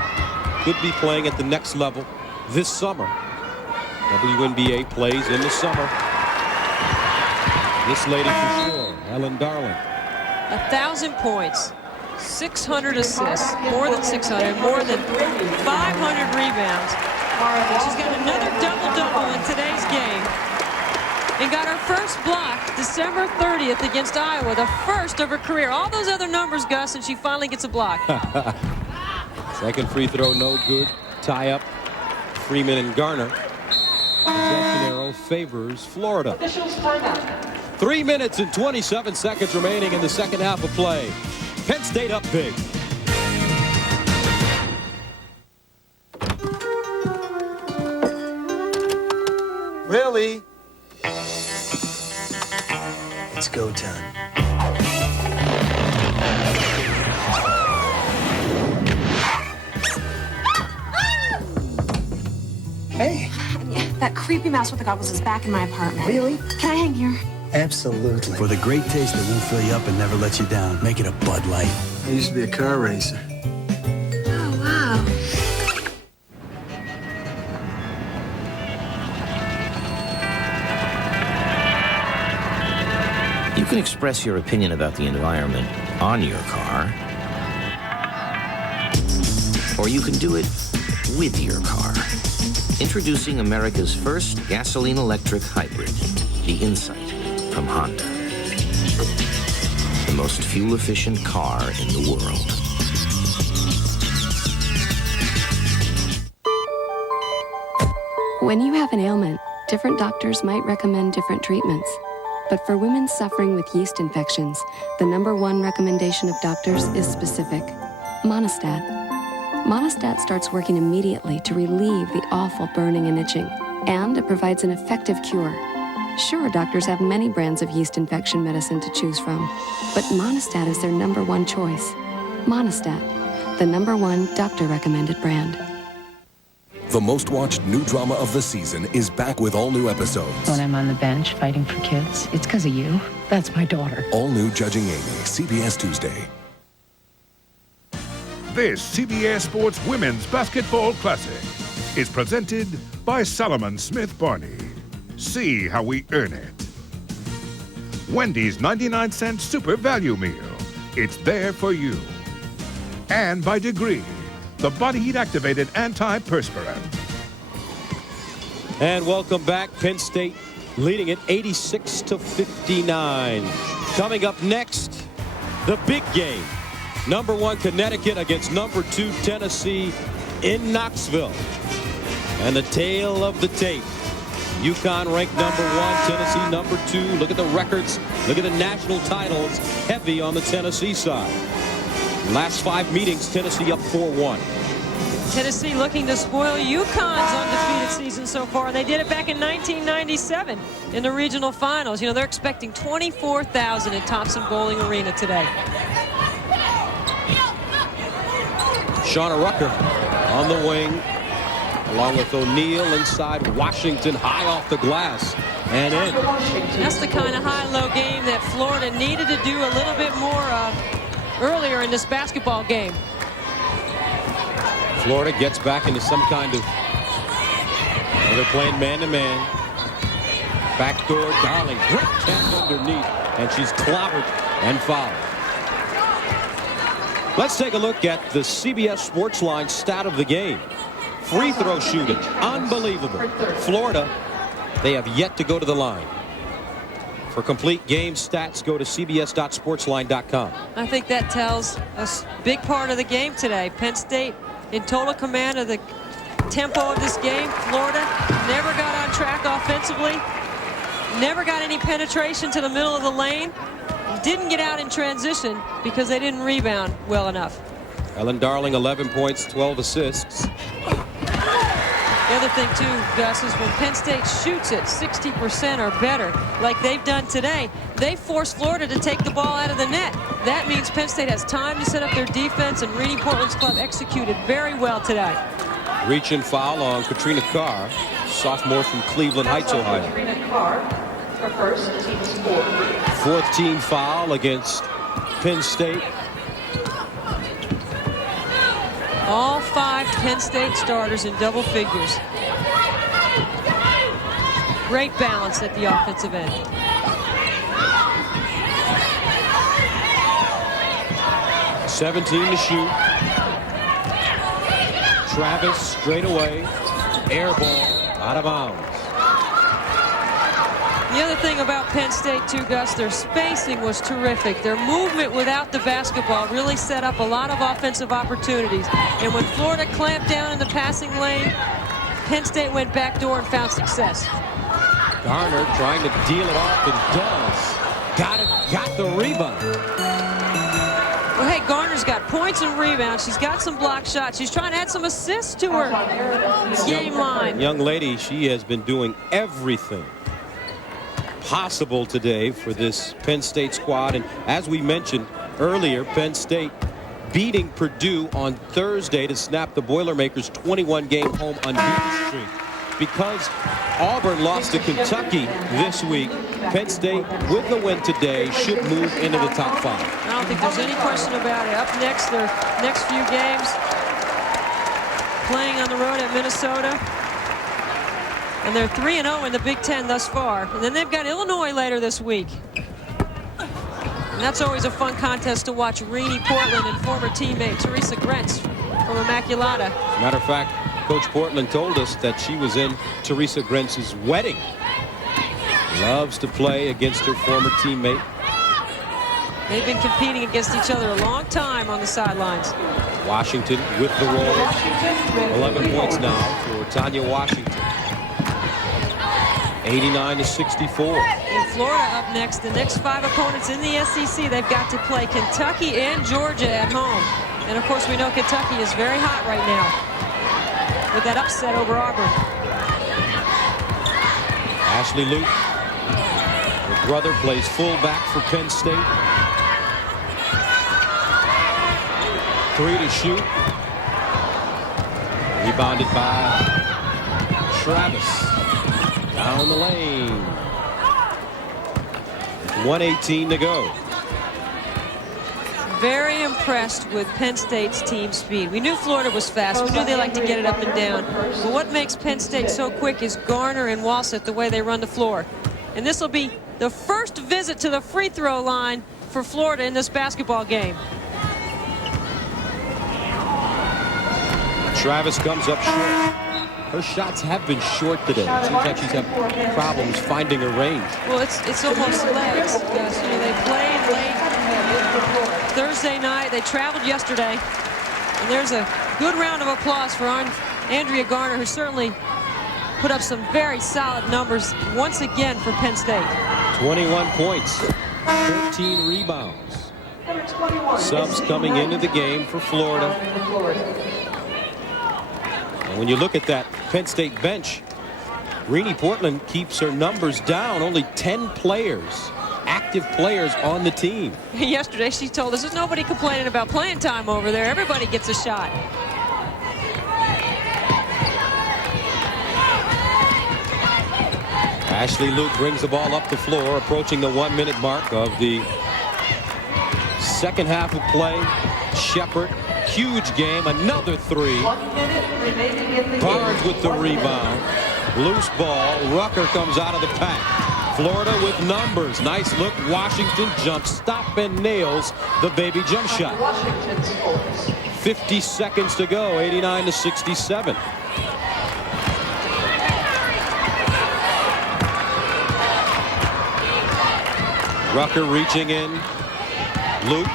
could be playing at the next level this summer. WNBA plays in the summer. This lady for sure, Ellen Darling. 1,000 points, 600 assists, more than 600, more than 500 rebounds. She's got another double-double in today's game. And got her first block December 30th against Iowa, the first of her career. All those other numbers, Gus, and she finally gets a block. Second free throw, no good. Tie up, Freeman and Garner. Possession arrow favors Florida. 3 minutes and 27 seconds remaining in the second half of play. Penn State up big. Really? It's go time. Hey. That creepy mouse with the goggles is back in my apartment. Really? Can I hang here? Absolutely. For the great taste that won't fill you up and never let you down, make it a Bud Light. I used to be a car racer. Oh, wow. You can express your opinion about the environment on your car, or you can do it with your car. Introducing America's first gasoline-electric hybrid, the Insight from Honda. The most fuel-efficient car in the world. When you have an ailment, different doctors might recommend different treatments. But for women suffering with yeast infections, the #1 recommendation of doctors is specific: Monistat. Monistat starts working immediately to relieve the awful burning and itching, and it provides an effective cure. Sure, doctors have many brands of yeast infection medicine to choose from, but Monistat is their #1 choice. Monistat, the #1 doctor-recommended brand. The most watched new drama of the season is back with all new episodes. When I'm on the bench fighting for kids, it's because of you. That's my daughter. All new Judging Amy, CBS Tuesday. This CBS Sports Women's Basketball Classic is presented by Solomon Smith Barney. See how we earn it. Wendy's 99-cent Super Value Meal. It's there for you. And by Degree, the body heat activated antiperspirant. And welcome back. Penn State leading it 86-59. Coming up next, the big game. #1 Connecticut against #2 Tennessee in Knoxville. And the tale of the tape. UConn ranked #1, Tennessee #2. Look at the records. Look at the national titles. Heavy on the Tennessee side. Last 5 meetings, Tennessee up 4-1. Tennessee looking to spoil UConn's undefeated season so far. They did it back in 1997 in the regional finals. You know, they're expecting 24,000 at Thompson Bowling Arena today. Shauna Rucker on the wing, along with O'Neal inside. Washington high off the glass and in. That's the kind of high-low game that Florida needed to do a little bit more of earlier in this basketball game. Florida gets back into some kind of, they're playing man-to-man. Backdoor, Darling, great catch underneath, and she's clobbered and fouled. Let's take a look at the CBS Sportsline stat of the game. Free throw shooting, unbelievable. Florida, they have yet to go to the line. For complete game stats, go to cbs.sportsline.com. I think that tells a big part of the game today. Penn State in total command of the tempo of this game. Florida never got on track offensively, never got any penetration to the middle of the lane. didn't get out in transition because they didn't rebound well enough. Ellen Darling, 11 points, 12 assists. The other thing, too, Gus, is when Penn State shoots it 60% or better, like they've done today, they force Florida to take the ball out of the net. That means Penn State has time to set up their defense, and Rennie Portland's club executed very well today. Reach and foul on Katrina Carr, sophomore from Cleveland Heights, Ohio. Katrina Carr, her first, team's fourth. Fourth team foul against Penn State. All 5 Penn State starters in double figures. Great balance at the offensive end. .17 to shoot. Travis straight away. Air ball out of bounds. The other thing about Penn State, too, Gus, their spacing was terrific. Their movement without the basketball really set up a lot of offensive opportunities. And when Florida clamped down in the passing lane, Penn State went backdoor and found success. Garner trying to deal it off and does. Got the rebound. Well, hey, Garner's got points and rebounds. She's got some block shots. She's trying to add some assists to her game line. Young lady, she has been doing everything possible today for this Penn State squad. And as we mentioned earlier, Penn State beating Purdue on Thursday to snap the Boilermakers' 21-game home unbeaten streak. Because Auburn lost to Kentucky this week, Penn State, with the win today, should move into the top 5. I don't think there's any question about it. Up next, their next few games, playing on the road at Minnesota. And they're 3-0 in the Big Ten thus far. And then they've got Illinois later this week. And that's always a fun contest to watch. Rennie Portland and former teammate Teresa Grentz from Immaculata. As a matter of fact, Coach Portland told us that she was in Teresa Grentz's wedding. Loves to play against her former teammate. They've been competing against each other a long time on the sidelines. Washington with the roll. 11 points now for Tanya Washington. 89-64. And Florida up next. The next 5 opponents in the SEC, they've got to play Kentucky and Georgia at home. And of course, we know Kentucky is very hot right now with that upset over Auburn. Ashley Luke, her brother, plays fullback for Penn State. 3 to shoot. Rebounded by Travis. Down the lane. 1:18 to go. Very impressed with Penn State's team speed. We knew Florida was fast. We knew they like to get it up and down. But what makes Penn State so quick is Garner and Walsett, the way they run the floor. And this will be the first visit to the free throw line for Florida in this basketball game. Travis comes up short. Her shots have been short today. It seems like she's having problems finding her range. Well, it's almost legs. Yes, you know, they played late Thursday night. They traveled yesterday. And there's a good round of applause for Andrea Garner, who certainly put up some very solid numbers once again for Penn State. 21 points, 13 rebounds. Subs coming into the game for Florida. And when you look at that Penn State bench, Rennie Portland keeps her numbers down. Only 10 players, active players on the team. Yesterday she told us there's nobody complaining about playing time over there. Everybody gets a shot. Ashley Luke brings the ball up the floor, approaching the 1-minute mark of the second half of play. Shepard, huge game, another 3. Barnes with the rebound. Loose ball. Rucker comes out of the pack. Florida with numbers. Nice look. Washington jumps, stop, and nails the baby jump shot. 50 seconds to go. 89-67. Rucker reaching in. Luke.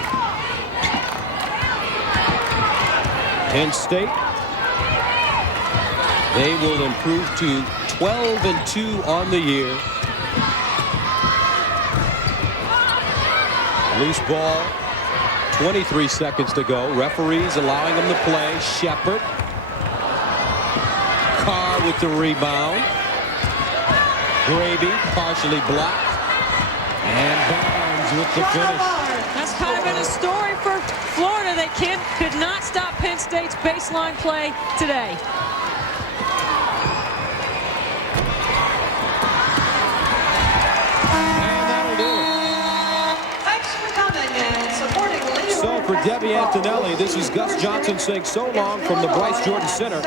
Penn State. They will improve to 12-2 on the year. Loose ball. 23 seconds to go. Referees allowing him to play. Shepard. Carr with the rebound. Gravy partially blocked. And Barnes with the finish. That's kind of been a story for Florida. They could not stop Penn State's baseline play today. So for Debbie Antonelli, this is Gus Johnson saying so long from the Bryce Jordan Center,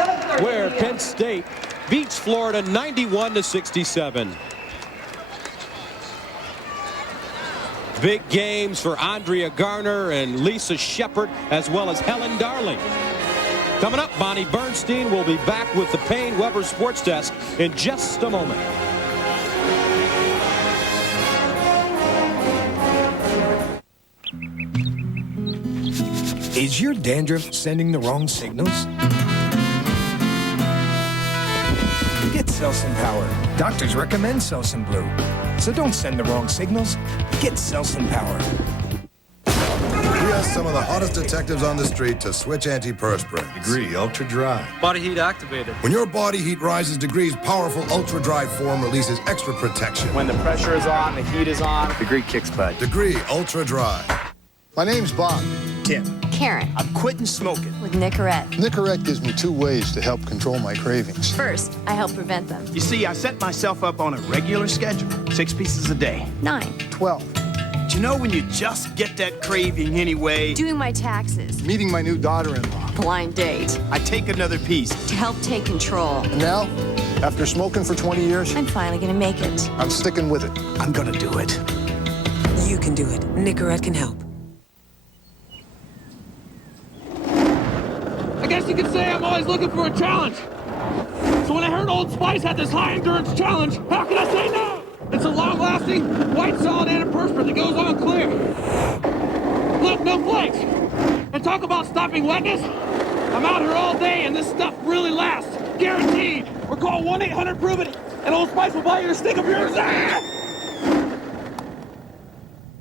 where Penn State beats Florida 91-67. Big games for Andrea Garner and Lisa Shepard, as well as Helen Darling. Coming up, Bonnie Bernstein will be back with the Payne Weber Sports Desk in just a moment. Is your dandruff sending the wrong signals? Get Selsun Power. Doctors recommend Selsun Blue. So don't send the wrong signals. Get Selsun Power. We asked some of the hottest detectives on the street to switch antiperspirant. Degree Ultra Dry. Body heat activated. When your body heat rises, Degree's powerful Ultra Dry form releases extra protection. When the pressure is on, the heat is on, Degree kicks butt. Degree Ultra Dry. My name's Bob. Tim. Karen. I'm quitting smoking. With Nicorette. Nicorette gives me 2 ways to help control my cravings. First, I help prevent them. You see, I set myself up on a regular schedule. 6 pieces a day. 9. 12. But you know when you just get that craving anyway? Doing my taxes. Meeting my new daughter-in-law. Blind date. I take another piece. To help take control. And now, after smoking for 20 years, I'm finally gonna make it. I'm sticking with it. I'm gonna do it. You can do it. Nicorette can help. I guess you could say I'm always looking for a challenge. So when I heard Old Spice had this high endurance challenge, how can I say no? It's a long-lasting, white solid antiperspirant that goes on clear. Look, no flakes. And talk about stopping wetness. I'm out here all day and this stuff really lasts. Guaranteed. Or call 1-800-PROVE-IT and Old Spice will buy you a stick of yours. Ah!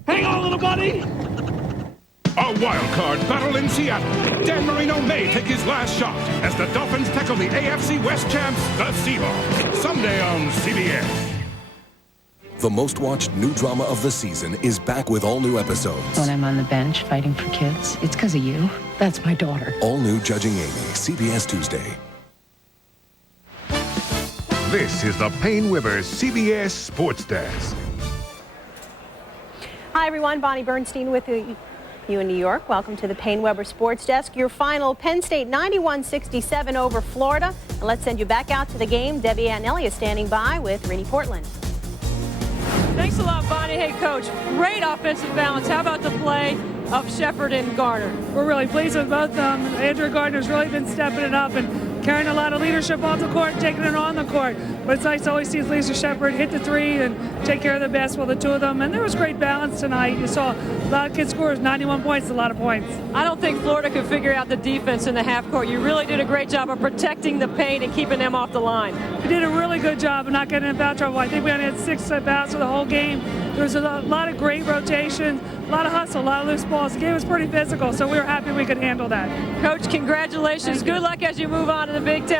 Hang on, little buddy. A wild card battle in Seattle. Dan Marino may take his last shot as the Dolphins tackle the AFC West champs, the Seahawks. Sunday on CBS. The most watched new drama of the season is back with all new episodes. When I'm on the bench fighting for kids, it's because of you. That's my daughter. All new Judging Amy, CBS Tuesday. This is the Payne Weber CBS Sports Desk. Hi, everyone. Bonnie Bernstein with you in New York. Welcome to the Payne Weber Sports Desk. Your final, Penn State 91-67 over Florida. And let's send you back out to the game. Debbie Antonelli is standing by with Rennie Portland. Thanks a lot, Bonnie. Hey, Coach, great offensive balance. How about the play of Shepard and Garner? We're really pleased with both of them. Andrea Gardner's really been stepping it up and carrying a lot of leadership off the court, taking it on the court. But it's nice to always see Lisa Shepard hit the 3 and take care of the basketball, the two of them. And there was great balance tonight. You saw a lot of kids scores, 91 points, a lot of points. I don't think Florida could figure out the defense in the half court. You really did a great job of protecting the paint and keeping them off the line. We did a really good job of not getting in foul trouble. I think we only had 6 fouls for the whole game. There was a lot of great rotation, a lot of hustle, a lot of loose balls. The game was pretty physical, so we were happy we could handle that. Coach, congratulations. Good luck as you move on to the Big Ten.